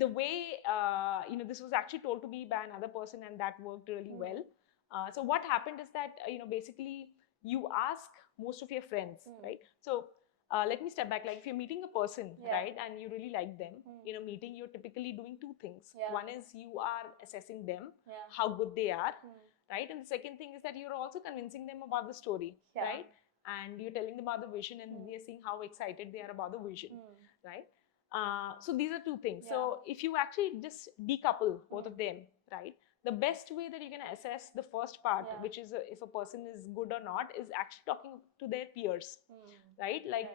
the way, this was actually told to me by another person, and that worked really well. So what happened is that, basically you ask most of your friends, right? So let me step back. Like if you're meeting a person, right, and you really like them, in a meeting, you're typically doing two things. Yeah. One is you are assessing them, Yeah. how good they are, right? And the second thing is that you're also convincing them about the story, right? And you're telling them about the vision, and they're seeing how excited they are about the vision, right? So these are two things. Yeah. So if you actually just decouple both of them, right? The best way that you can assess the first part, which is if a person is good or not, is actually talking to their peers, right? Like,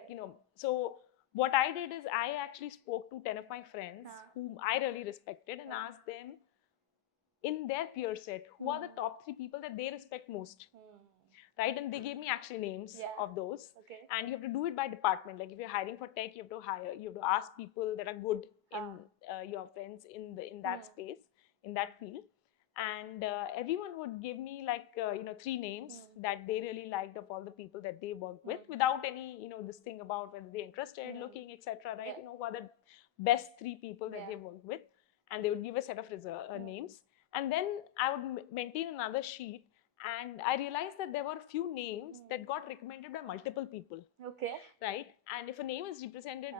so what I did is I actually spoke to 10 of my friends whom I really respected and asked them in their peer set, who are the top 3 people that they respect most? Right? And they gave me actually names of those. Okay. And you have to do it by department. Like if you're hiring for tech, you have to ask people that are good in your friends in that space, in that field. And everyone would give me like 3 names that they really liked of all the people that they worked with, without any this thing about whether they're interested, looking, etc. Right? Who are the best 3 people that they worked with, and they would give a set of names. And then I would maintain another sheet, and I realized that there were a few names that got recommended by multiple people. Okay. Right? And if a name is represented,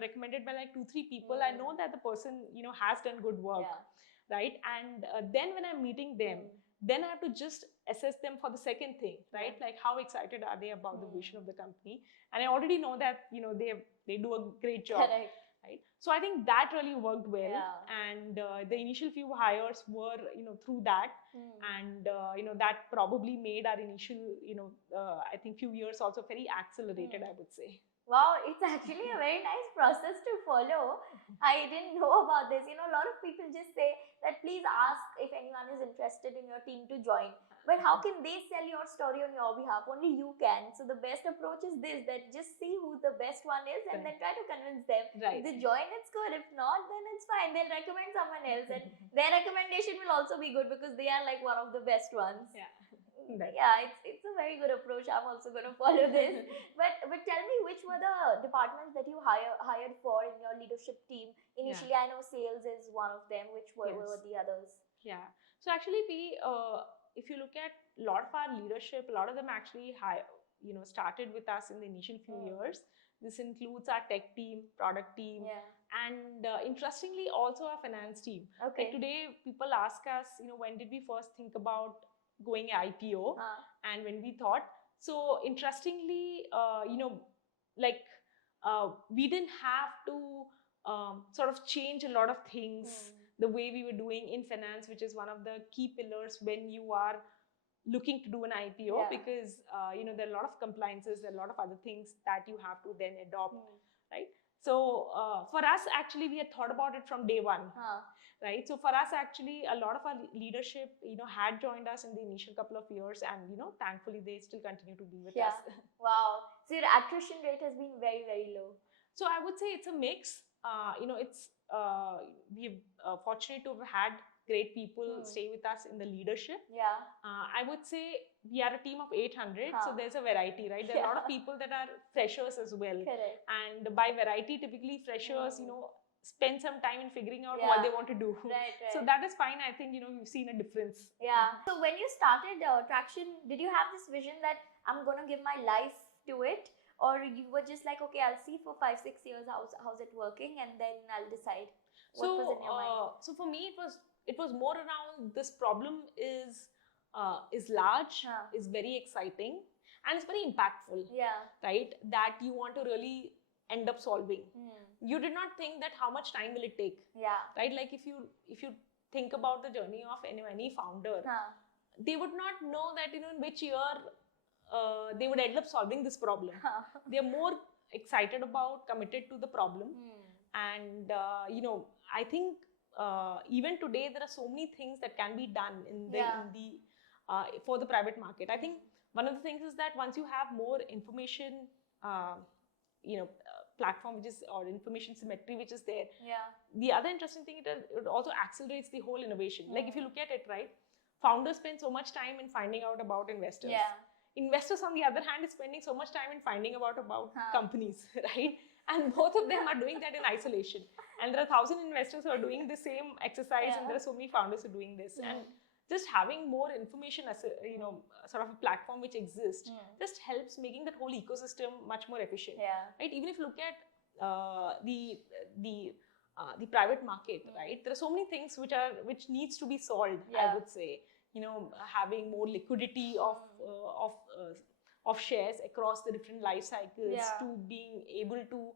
recommended by like 2-3 people, I know that the person, has done good work. Right? And then when I'm meeting them, then I have to just assess them for the second thing, right? Like how excited are they about the vision of the company? And I already know that, they do a great job. Correct. Right? So I think that really worked well. And the initial few hires were, through that. And, that probably made our initial, I think few years also very accelerated, I would say. Wow, it's actually a very nice process to follow. I didn't know about this. A lot of people just say that please ask if anyone is interested in your team to join. But how can they sell your story on your behalf? Only you can. So the best approach is this, that just see who the best one is and then try to convince them. If they join, it's good. If not, then it's fine. They'll recommend someone else, and their recommendation will also be good because they are like one of the best ones. Yeah, it's a very good approach. I'm also going to follow this. But tell me, which were the departments that you hired for in your leadership team? Initially, I know sales is one of them. Which were the others? Yeah. So actually, if you look at a lot of our leadership, a lot of them actually started with us in the initial few years. This includes our tech team, product team, and interestingly also our finance team. Okay. Like today, people ask us, when did we first think about going IPO, and when we thought. So interestingly, we didn't have to sort of change a lot of things the way we were doing in finance, which is one of the key pillars when you are looking to do an IPO, because there are a lot of compliances, there are a lot of other things that you have to then adopt, right? So for us, actually, we had thought about it from day one, right? So for us, actually, a lot of our leadership, had joined us in the initial couple of years, and thankfully, they still continue to be with us. Wow. So your attrition rate has been very, very low. So I would say it's a mix. It's we're fortunate to have had great people stay with us in the leadership. I would say we are a team of 800, so there's a variety, right? There are a lot of people that are freshers as well. Correct. And by variety, typically freshers, spend some time in figuring out what they want to do. Right. So that is fine. I think, we've seen a difference. Yeah. So when you started Tracxn, did you have this vision that I'm going to give my life to it? Or you were just like, okay, I'll see for 5-6 years how's it working, and then I'll decide. What was in your mind? So for me, it was more around this problem is large, is very exciting, and it's very impactful. Right? That you want to really end up solving. You did not think that how much time will it take. Right? Like if you think about the journey of any founder, they would not know that in which year they would end up solving this problem. They are more excited about, committed to the problem, and I think even today there are so many things that can be done in the for the private market. I think one of the things is that once you have more information, platform which is, or information symmetry which is there. The other interesting thing, it also accelerates the whole innovation. Like if you look at it, right, founders spend so much time in finding out about investors. Investors, on the other hand, is spending so much time in finding out companies, right? And both of them are doing that in isolation. And there are 1,000 investors who are doing the same exercise, and there are so many founders who are doing this. And just having more information as a, sort of a platform which exists, just helps making that whole ecosystem much more efficient. Right? Even if you look at the private market, right? There are so many things which needs to be solved. I would say, having more liquidity of shares across the different life cycles, to being able to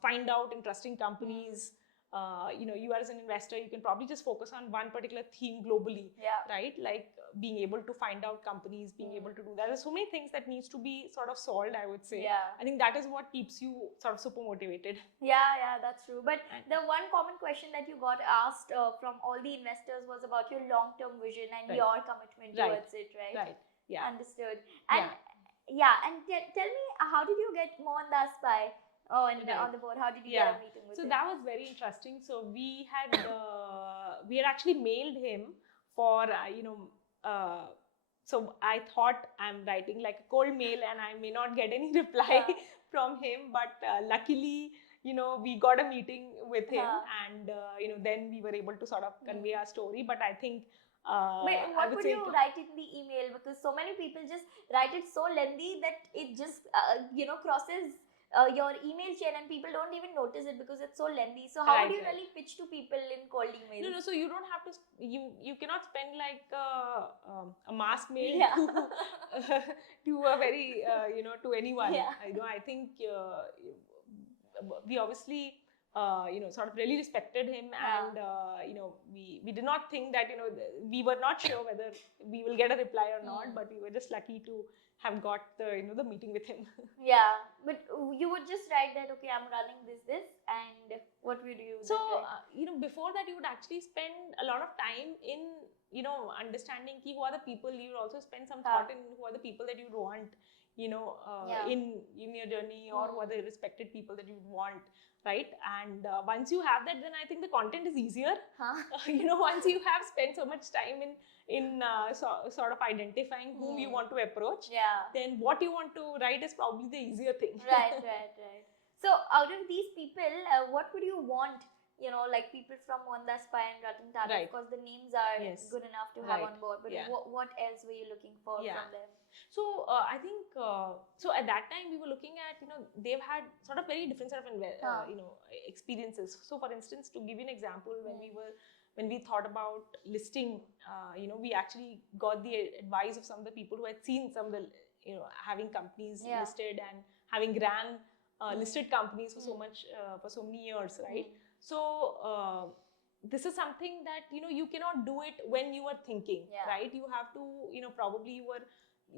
find out interesting companies. You as an investor, you can probably just focus on one particular theme globally, right? Like being able to find out companies, being able to do that. There's so many things that needs to be sort of solved, I would say. I think that is what keeps you sort of super motivated. Yeah, that's true. But the one common question that you got asked from all the investors was about your long-term vision and your commitment towards it, right? Right. Yeah. Understood. And tell me, how did you get Mohandas Pai on the board? How did you get a meeting with him? So that was very interesting. So we had actually mailed him for so I thought I'm writing like a cold mail and I may not get any reply from him, but luckily we got a meeting with him, and then we were able to sort of convey our story. But I think what would you write in the email? Because so many people just write it so lengthy that it just crosses your email chain, and people don't even notice it because it's so lengthy. So how would you really pitch to people in cold emails? No. So you don't have to. You cannot spend like a mass mail to a very to anyone. I think we obviously sort of really respected him, and we did not think that we were not sure whether we will get a reply or not, but we were just lucky to have got the meeting with him. But you would just write that, okay, I'm running this, and what would you? So before that, you would actually spend a lot of time in understanding who are the people. You would also spend some thought in who are the people that you want in your journey, or who are the respected people that you want, right? And once you have that, then I think the content is easier. Once you have spent so much time in sort of identifying whom you want to approach, then what you want to write is probably the easier thing. Right. So out of these people, what would you want? Like people from Mohandas Pai and Ratan Tata, of course the names are good enough to have on board, but what else were you looking for from them? So I think so at that time we were looking at they've had sort of very different sort of experiences. So for instance, to give you an example, when we thought about listing, we actually got the advice of some of the people who had seen some of the having companies listed and having ran listed companies for for so many years, right? So this is something that you cannot do it when you are thinking, right? You have to probably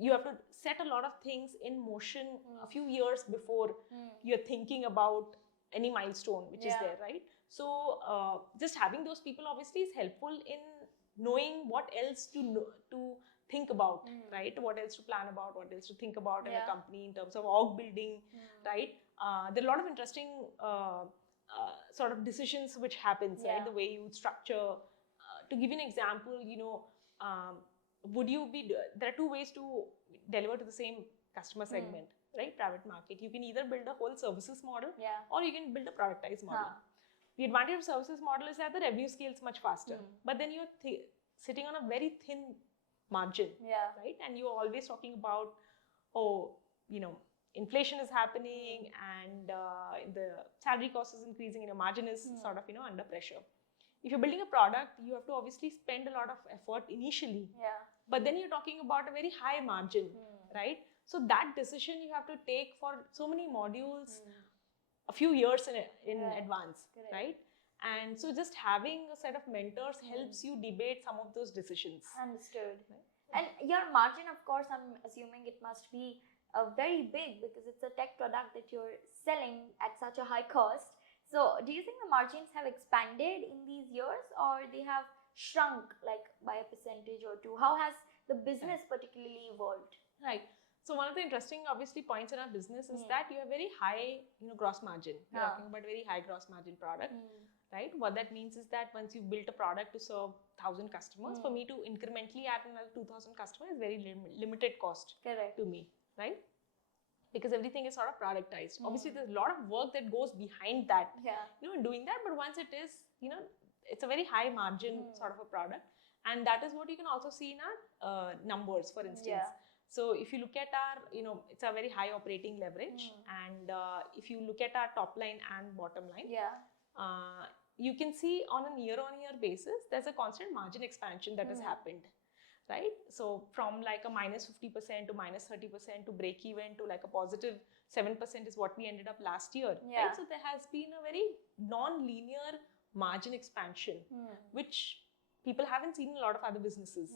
you have to set a lot of things in motion a few years before you're thinking about any milestone which is there, right? So just having those people obviously is helpful in knowing what else to think about, right? What else to plan about, what else to think about in a company in terms of org building, right? There are a lot of interesting sort of decisions which happens, right? The way you structure. To give you an example, there are two ways to deliver to the same customer segment, right? Private market. You can either build a whole services model, or you can build a productized model. The advantage of services model is that the revenue scales much faster, but then you're sitting on a very thin margin, right? And you're always talking about, inflation is happening, and the salary cost is increasing, and your margin is sort of under pressure. If you're building a product, you have to obviously spend a lot of effort initially, but then you're talking about a very high margin, right? So that decision you have to take for so many modules a few years in advance, right? And so just having a set of mentors helps you debate some of those decisions. Understood. Right? And your margin, of course, I'm assuming it must be very big, because it's a tech product that you're selling at such a high cost. So, do you think the margins have expanded in these years, or they have shrunk like by a percentage or two? How has the business particularly evolved? Right. So one of the interesting, obviously, points in our business is that you have very high, gross margin. You're talking about very high gross margin product, right? What that means is that once you've built a product to serve 1,000 customers, for me to incrementally add another 2,000 customers is very limited cost to me, right? Because everything is sort of productized. Obviously, there's a lot of work that goes behind that, in doing that. But once it is, it's a very high margin sort of a product. And that is what you can also see in our numbers, for instance. So if you look at our, it's a very high operating leverage. And if you look at our top line and bottom line, you can see on a year-on-year basis, there's a constant margin expansion that has happened, right? So from like a minus 50% to minus 30% to break even to like a positive 7% is what we ended up last year, right? So there has been a very non-linear margin expansion, which people haven't seen in a lot of other businesses,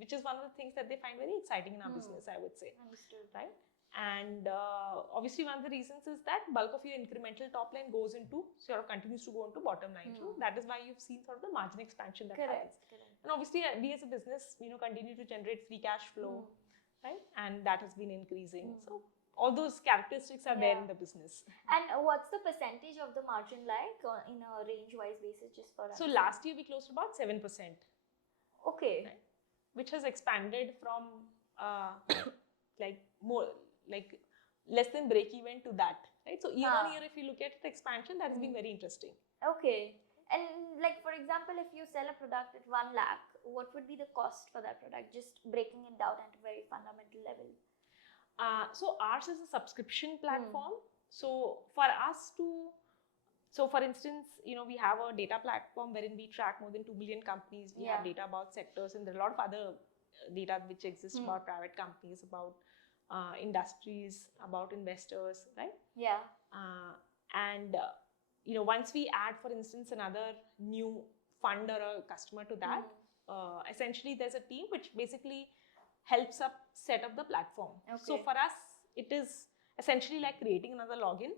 which is one of the things that they find very exciting in our business, I would say. Understood. Right? And obviously one of the reasons is that bulk of your incremental top line goes into, sort of continues to go into bottom line. So that is why you've seen sort of the margin expansion that happens. And obviously we as a business, continue to generate free cash flow, right? And that has been increasing. So all those characteristics are there in the business. And what's the percentage of the margin like in a range-wise basis, just for us? So last year we closed about 7%. Okay. Right? Which has expanded from less than break even to that, right? So year on year, if you look at the expansion, that has been very interesting. Okay. And like, for example, if you sell a product at 1 lakh, what would be the cost for that product? Just breaking it down at a very fundamental level. So ours is a subscription platform. So for instance, we have a data platform wherein we track more than 2 million companies. We have data about sectors, and there are a lot of other data which exist about private companies, about industries, about investors, right? And once we add, for instance, another new fund or a customer to that, essentially there's a team which basically helps up set up the platform. So for us, it is essentially like creating another login,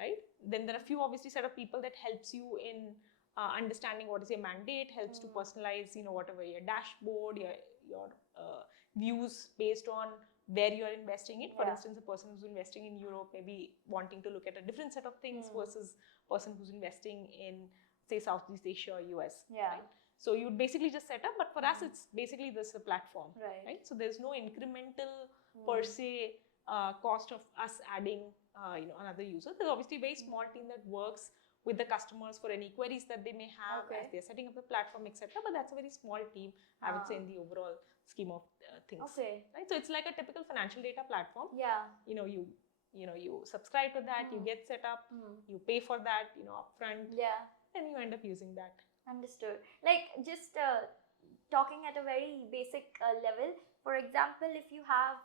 right? Then there are a few obviously set of people that helps you in understanding what is your mandate, helps to personalize, whatever your dashboard, your views based on where you are investing in. For instance, a person who's investing in Europe may be wanting to look at a different set of things versus a person who's investing in, say, Southeast Asia or US. Right? So you would basically just set up, but for us, it's basically this a platform, right? So there's no incremental per se cost of us adding, another user. There's obviously a very small team that works with the customers for any queries that they may have as they're setting up the platform, etc. But that's a very small team, I would say, in the overall scheme of things. Right? So it's like a typical financial data platform. You subscribe to that, you get set up, you pay for that, upfront, and you end up using that. Understood. Like just talking at a very basic level, for example, if you have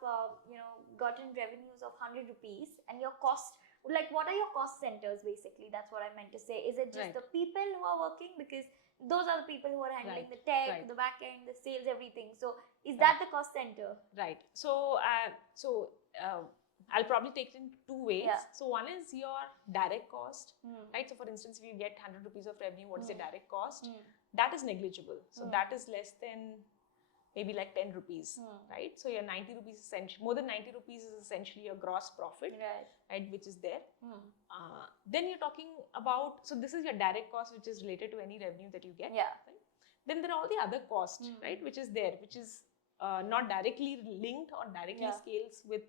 gotten revenues of 100 rupees and your cost, like what are your cost centers basically? That's what I meant to say. Is it just the people who are working? Because those are the people who are handling the tech, the back end, the sales, everything. So is that the cost center? Right. So I'll probably take it in two ways. So one is your direct cost, right? So for instance, if you get 100 rupees of revenue, what is your direct cost? That is negligible. So that is less than maybe like 10 rupees, right? So your 90 rupees, essentially, more than 90 rupees is essentially your gross profit, right? Which is there. Then you're talking about, so this is your direct cost, which is related to any revenue that you get. Right? Then there are all the other costs, right? Which is there, which is not directly linked or directly scales with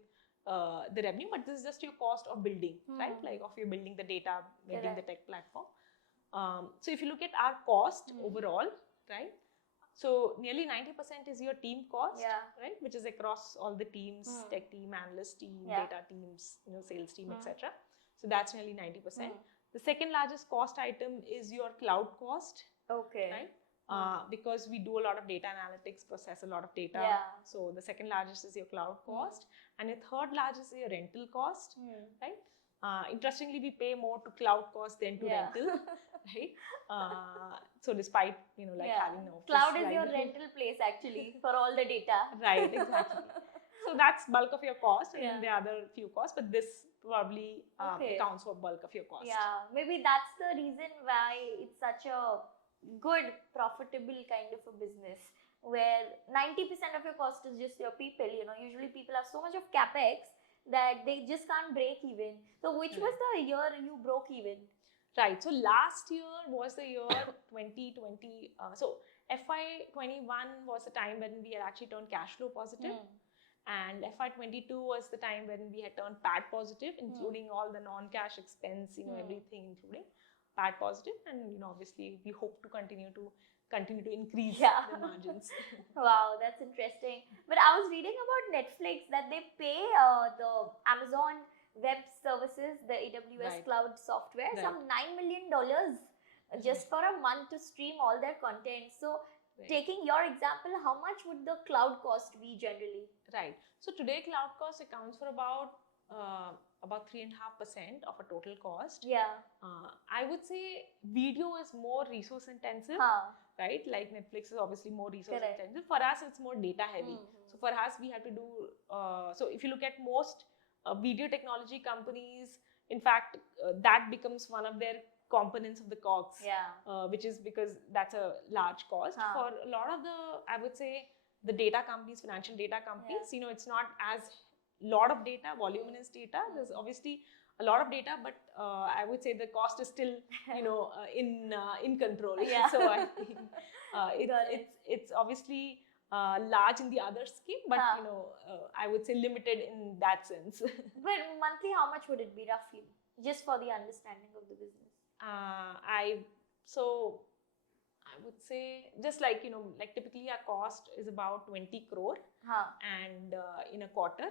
the revenue, but this is just your cost of building, right? Like of you building the data, making the tech platform. So if you look at our cost overall, right? So nearly 90% is your team cost, right? Which is across all the teams, tech team, analyst team, data teams, sales team, etc. So that's nearly 90%. The second largest cost item is your cloud cost, right? Because we do a lot of data analytics, process a lot of data. So the second largest is your cloud cost, and the third largest is your rental cost, right? Interestingly, we pay more to cloud cost than to rental, right? So despite having no cloud is your rental place actually for all the data. Right, exactly. So that's bulk of your cost, and then there are other few costs, but this probably Okay. accounts for bulk of your cost. Yeah, maybe that's the reason why it's such a good, profitable kind of a business where 90% of your cost is just your people. You know, usually people have so much of capex that they just can't break even. So, which was the year you broke even? Right. So last year was the year 2020. So FY21 was the time when we had actually turned cash flow positive. And FY22 was the time when we had turned PAT positive, including all the non-cash expense, everything, including PAT positive. And obviously, we hope to continue to increase the margins. Wow, that's interesting. But I was reading about Netflix that they pay the Amazon Web Services, the AWS cloud software, some $9 million just for a month to stream all their content. So, taking your example, how much would the cloud cost be generally? Right. So today, cloud cost accounts for about 3.5% of a total cost. Yeah. I would say video is more resource intensive, right? Like Netflix is obviously more resource intensive. For us, it's more data heavy. So for us, we have to do. So if you look at most video technology companies, in fact, that becomes one of their components of the COGS, which is because that's a large cost. For a lot of the, I would say, the data companies, financial data companies, it's not as lot of data, voluminous data. There's obviously a lot of data, but I would say the cost is still, in control. So I think it's obviously large in the other scheme, but I would say limited in that sense. But monthly, how much would it be roughly, just for the understanding of the business? I would say just like typically our cost is about 20 crore and in a quarter,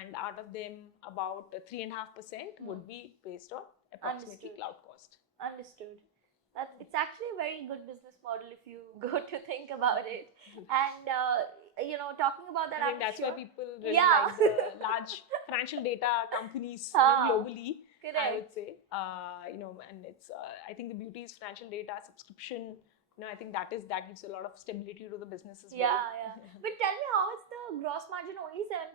and out of them about 3.5% would be based on approximately cloud cost. Understood. It's actually a very good business model if you go to think about it. And talking about that, I think that's why people really like the large financial data companies globally. Correct. I would say, and it's. I think the beauty is financial data subscription. I think that gives a lot of stability to the business as well. Yeah. But tell me, how is the gross margin only 7%?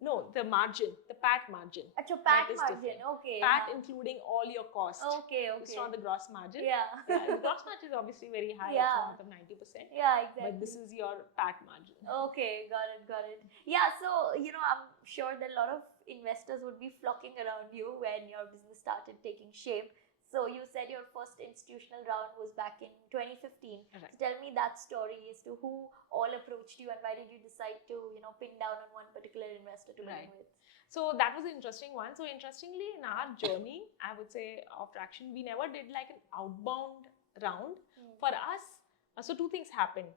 No, the margin, the PAT margin. Achha, PAT margin, different. Okay. PAT including all your costs. Okay. It's not the gross margin. The gross margin is obviously very high. It's north of 90%. Yeah, exactly. But this is your PAT margin. Okay, got it. Yeah, so, I'm sure that a lot of investors would be flocking around you when your business started taking shape. So you said your first institutional round was back in 2015. Right. So tell me that story as to who all approached you and why did you decide to, pin down on one particular investor to begin with? So that was an interesting one. So interestingly, in our journey, I would say of Tracxn, we never did like an outbound round. For us, so two things happened.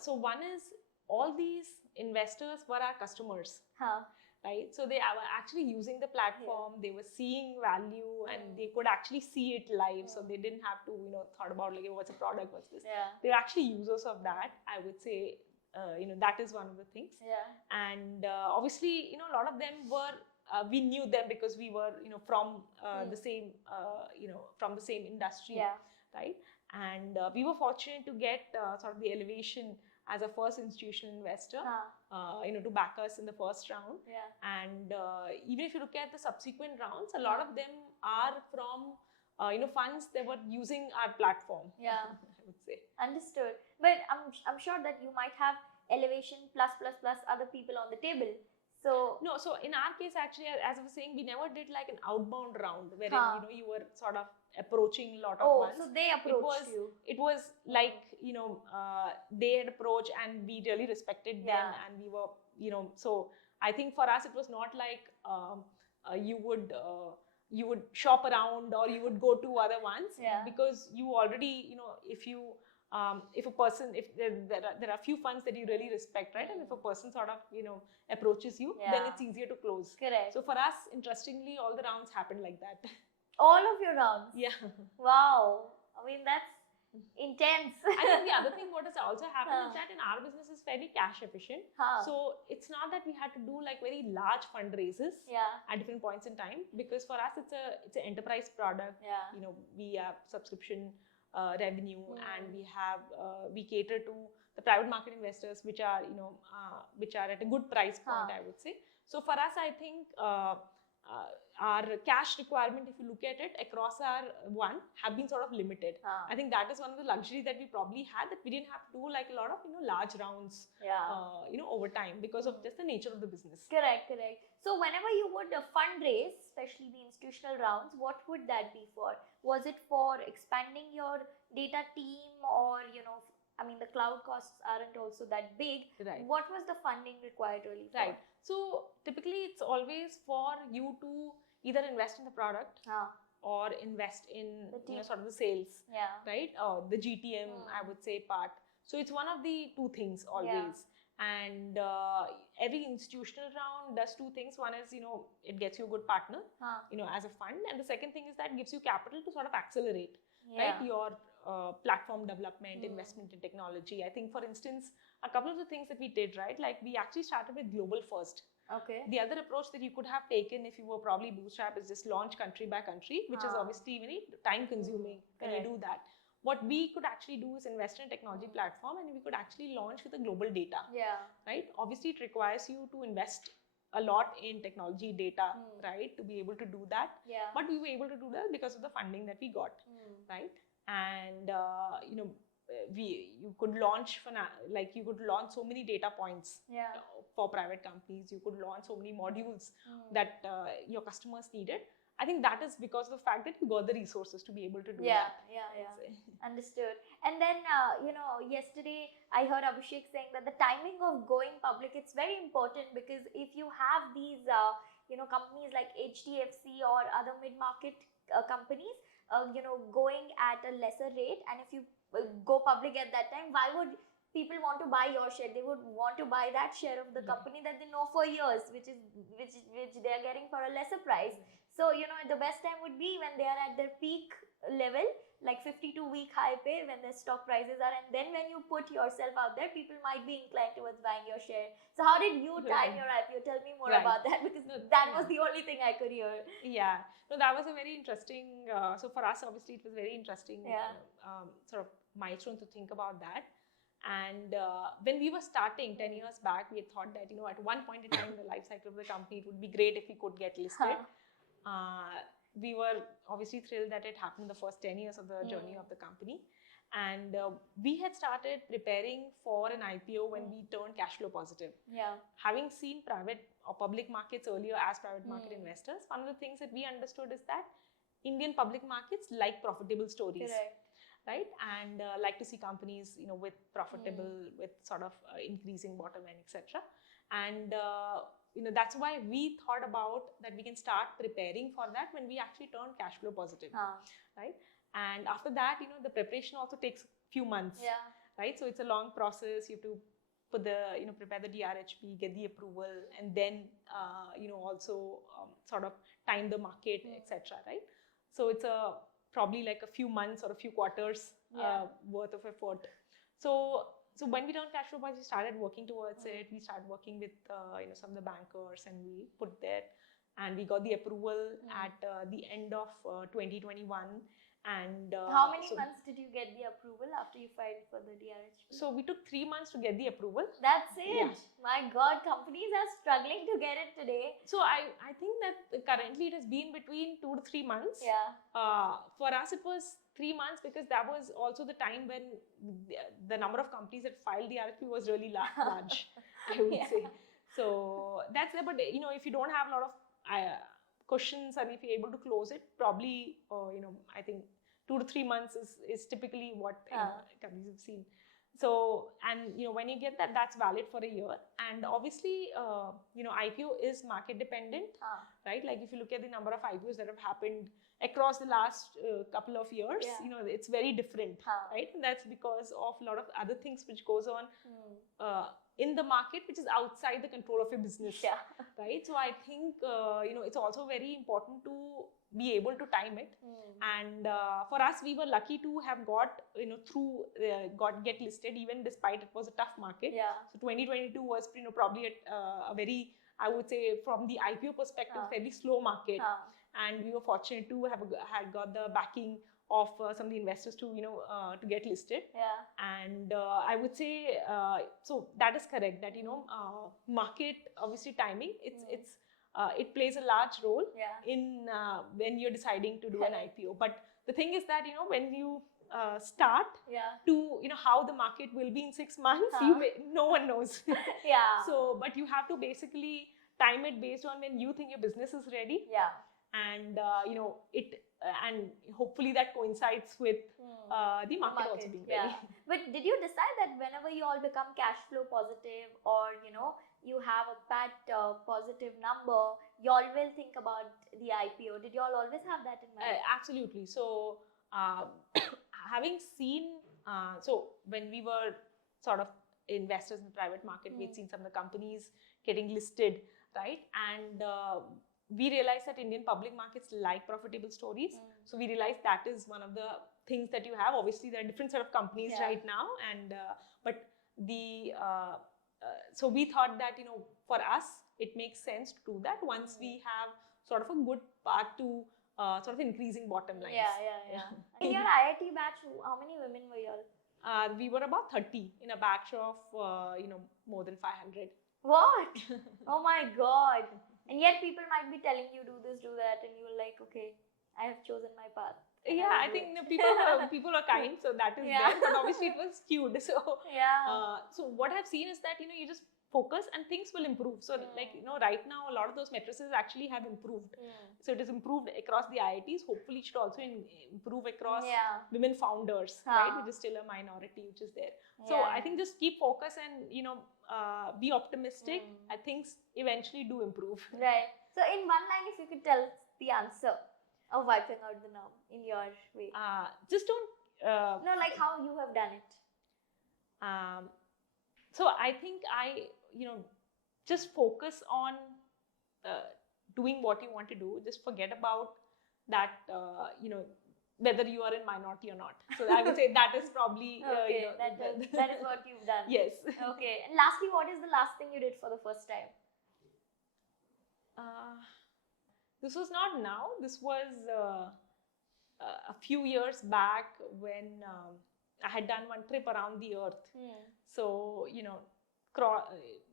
So one is all these investors were our customers. Right, so they were actually using the platform. They were seeing value, and they could actually see it live. So they didn't have to, thought about like, what's a product, what's this. They're actually users of that. I would say, that is one of the things. And obviously, a lot of them were. We knew them because we were, from the same, from the same industry, right? And we were fortunate to get sort of the elevation as a first institutional investor, to back us in the first round. And even if you look at the subsequent rounds, a lot of them are from, funds that were using our platform. I would say. Understood. But I'm sure that you might have elevation plus other people on the table. So no, so in our case, actually, as I was saying, we never did like an outbound round wherein you were sort of approaching a lot of ones. So they approached you. It was like they had approached and we really respected them, and we were so I think for us it was not like you would shop around or you would go to other ones because you already if a person, if there are few funds that you really respect, right? And if a person sort of, approaches you, then it's easier to close. Correct. So for us, interestingly, all the rounds happened like that. All of your rounds? Yeah. Wow. I mean, that's intense. I think the other thing what has also happened is that in our business is fairly cash efficient. So it's not that we had to do like very large fundraisers at different points in time, because for us it's an enterprise product. We have subscription revenue, and we cater to the private market investors, which are at a good price point, I would say. So for us, I think our cash requirement, if you look at it across our have been sort of limited. I think that is one of the luxury that we probably had, that we didn't have to do like a lot of large rounds over time because of just the nature of the business. Correct. So whenever you would fundraise, especially the institutional rounds, what would that be for? Was it for expanding your data team, or I mean, the cloud costs aren't also that big. Right. What was the funding required really for? Right. So typically it's always for you to either invest in the product or invest in sort of the sales, right? Or the GTM, I would say, part. So it's one of the two things always. And every institutional round does two things. One is, it gets you a good partner, as a fund. And the second thing is that gives you capital to sort of accelerate, right, your platform development, investment in technology. I think, for instance, a couple of the things that we did, right, like we actually started with global first. Okay. The other approach that you could have taken if you were probably bootstrap is just launch country by country, which is obviously very time consuming when you do that. What we could actually do is invest in a technology platform, and we could actually launch with a global data. Right? Obviously, it requires you to invest a lot in technology data, right, to be able to do that. But we were able to do that because of the funding that we got, right? And you could launch you could launch so many data points for private companies. You could launch so many modules that your customers needed. I think that is because of the fact that you got the resources to be able to do that. Understood. And then, yesterday I heard Abhishek saying that the timing of going public, it's very important, because if you have these, companies like HDFC or other mid-market companies, going at a lesser rate, and if you go public at that time, why would people want to buy your share? They would want to buy that share of the company that they know for years, which they are getting for a lesser price. So, the best time would be when they are at their peak level, like 52-week high pay, when their stock prices are, and then when you put yourself out there, people might be inclined towards buying your share. So how did you time your IPO? Tell me more about that, because that was the only thing I could hear. Yeah, no, that was a very interesting, so for us, obviously, it was very interesting sort of milestone to think about that. And when we were starting 10 years back, we had thought that, at one point in time in the life cycle of the company, it would be great if we could get listed. We were obviously thrilled that it happened the first 10 years of the journey of the company. And we had started preparing for an IPO when we turned cash flow positive. Having seen private or public markets earlier as private market investors, one of the things that we understood is that Indian public markets like profitable stories. Right? And like to see companies, with profitable, with sort of increasing bottom line, etc. And that's why we thought about that we can start preparing for that when we actually turn cash flow positive, right? And after that, the preparation also takes a few months, right? So it's a long process. You have to put prepare the DRHP, get the approval, and then also sort of time the market, etc. Right? So it's probably like a few months or a few quarters worth of effort. So when we turned cash flow positive, we started working towards it. We started working with some of the bankers, and we put that, and we got the approval at the end of 2021. And how many months did you get the approval after you filed for the DRHP? So we took 3 months to get the approval. That's it. My God, companies are struggling to get it today. So I think that currently it has been between 2 to 3 months. For us, it was 3 months because that was also the time when the number of companies that filed the RFP was really large, I would say. So that's it. But if you don't have a lot of questions, and if you're able to close it, probably I think 2 to 3 months is typically what companies have seen. So, and when you get that, that's valid for a year. And obviously, IPO is market dependent, right? Like if you look at the number of IPOs that have happened across the last couple of years, it's very different, right? And that's because of a lot of other things which goes on in the market, which is outside the control of your business, right? So I think, it's also very important to be able to time it. And for us, we were lucky to have got, get listed even despite it was a tough market. So 2022 was, probably a very, I would say from the IPO perspective, fairly slow market. And we were fortunate to had got the backing of some of the investors to to get listed. Yeah. And I would say so that is correct, that market, obviously timing, it plays a large role in when you're deciding to do an IPO. But the thing is that when you start to how the market will be in 6 months, no one knows. Yeah. So but you have to basically time it based on when you think your business is ready. Yeah. And and hopefully that coincides with the market also being ready. But did you decide that whenever you all become cash flow positive, or you have a PAT positive number, you all will think about the IPO? Did you all always have that in mind? Absolutely. So having seen, so when we were sort of investors in the private market, we'd seen some of the companies getting listed, right? And we realized that Indian public markets like profitable stories. So we realized that is one of the things that you have. Obviously, there are different set of companies right now, and but the so we thought that for us it makes sense to do that once we have sort of a good path to sort of increasing bottom lines. In your IIT batch, how many women were you all? We were about 30 in a batch of more than 500. What? Oh my God! And yet people might be telling you do this, do that, and you're like, okay, I have chosen my path. Yeah, I think people are kind, so that is there. But obviously it was skewed. So so what I've seen is that you just focus and things will improve. So like right now a lot of those matrices actually have improved. So it is improved across the IITs. Hopefully it should also improve across women founders, right? Which is still a minority which is there. So I think just keep focus and be optimistic. I think eventually do improve. Right. So in one line, if you could tell the answer of wiping out the norm in your way. Just don't. No, like how you have done it. So I think just focus on doing what you want to do. Just forget about that. Whether you are in minority or not. So I would say that is probably that is what you've done. Yes. Okay. And lastly, what is the last thing you did for the first time? This was not now. This was a few years back when I had done one trip around the earth. So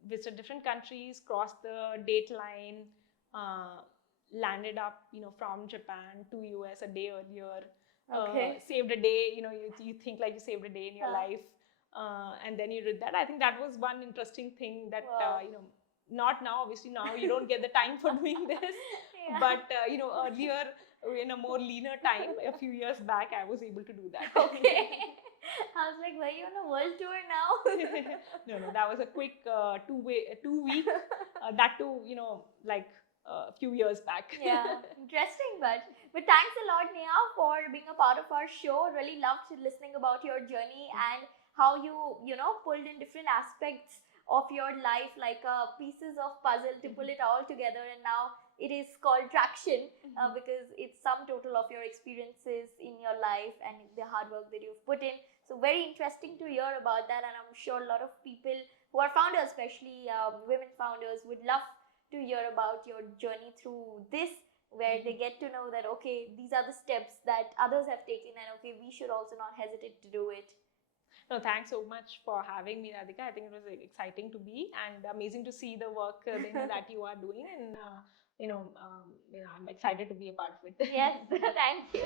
visited different countries, crossed the date line, landed up from Japan to US a day earlier. Saved a day. You think like you saved a day in your life, and then you did that. I think that was one interesting thing that not now. Obviously now you don't get the time for doing this. But earlier, in a more leaner time, a few years back, I was able to do that. Okay. I was like, were you on a world tour now? No, that was a quick 2 week. That too, like a few years back. Yeah, interesting. But thanks a lot, Neha, for being a part of our show. Really loved listening about your journey and how you pulled in different aspects of your life, like pieces of puzzle to pull it all together, and now it is called Tracxn because it's sum total of your experiences in your life and the hard work that you've put in. So very interesting to hear about that, and I'm sure a lot of people who are founders, especially women founders, would love to hear about your journey through this, where they get to know that okay, these are the steps that others have taken, and okay, we should also not hesitate to do it. No, thanks so much for having me, Radhika. I think it was exciting to be and amazing to see the work that you are doing, and I'm excited to be a part of it. Yes, thank you.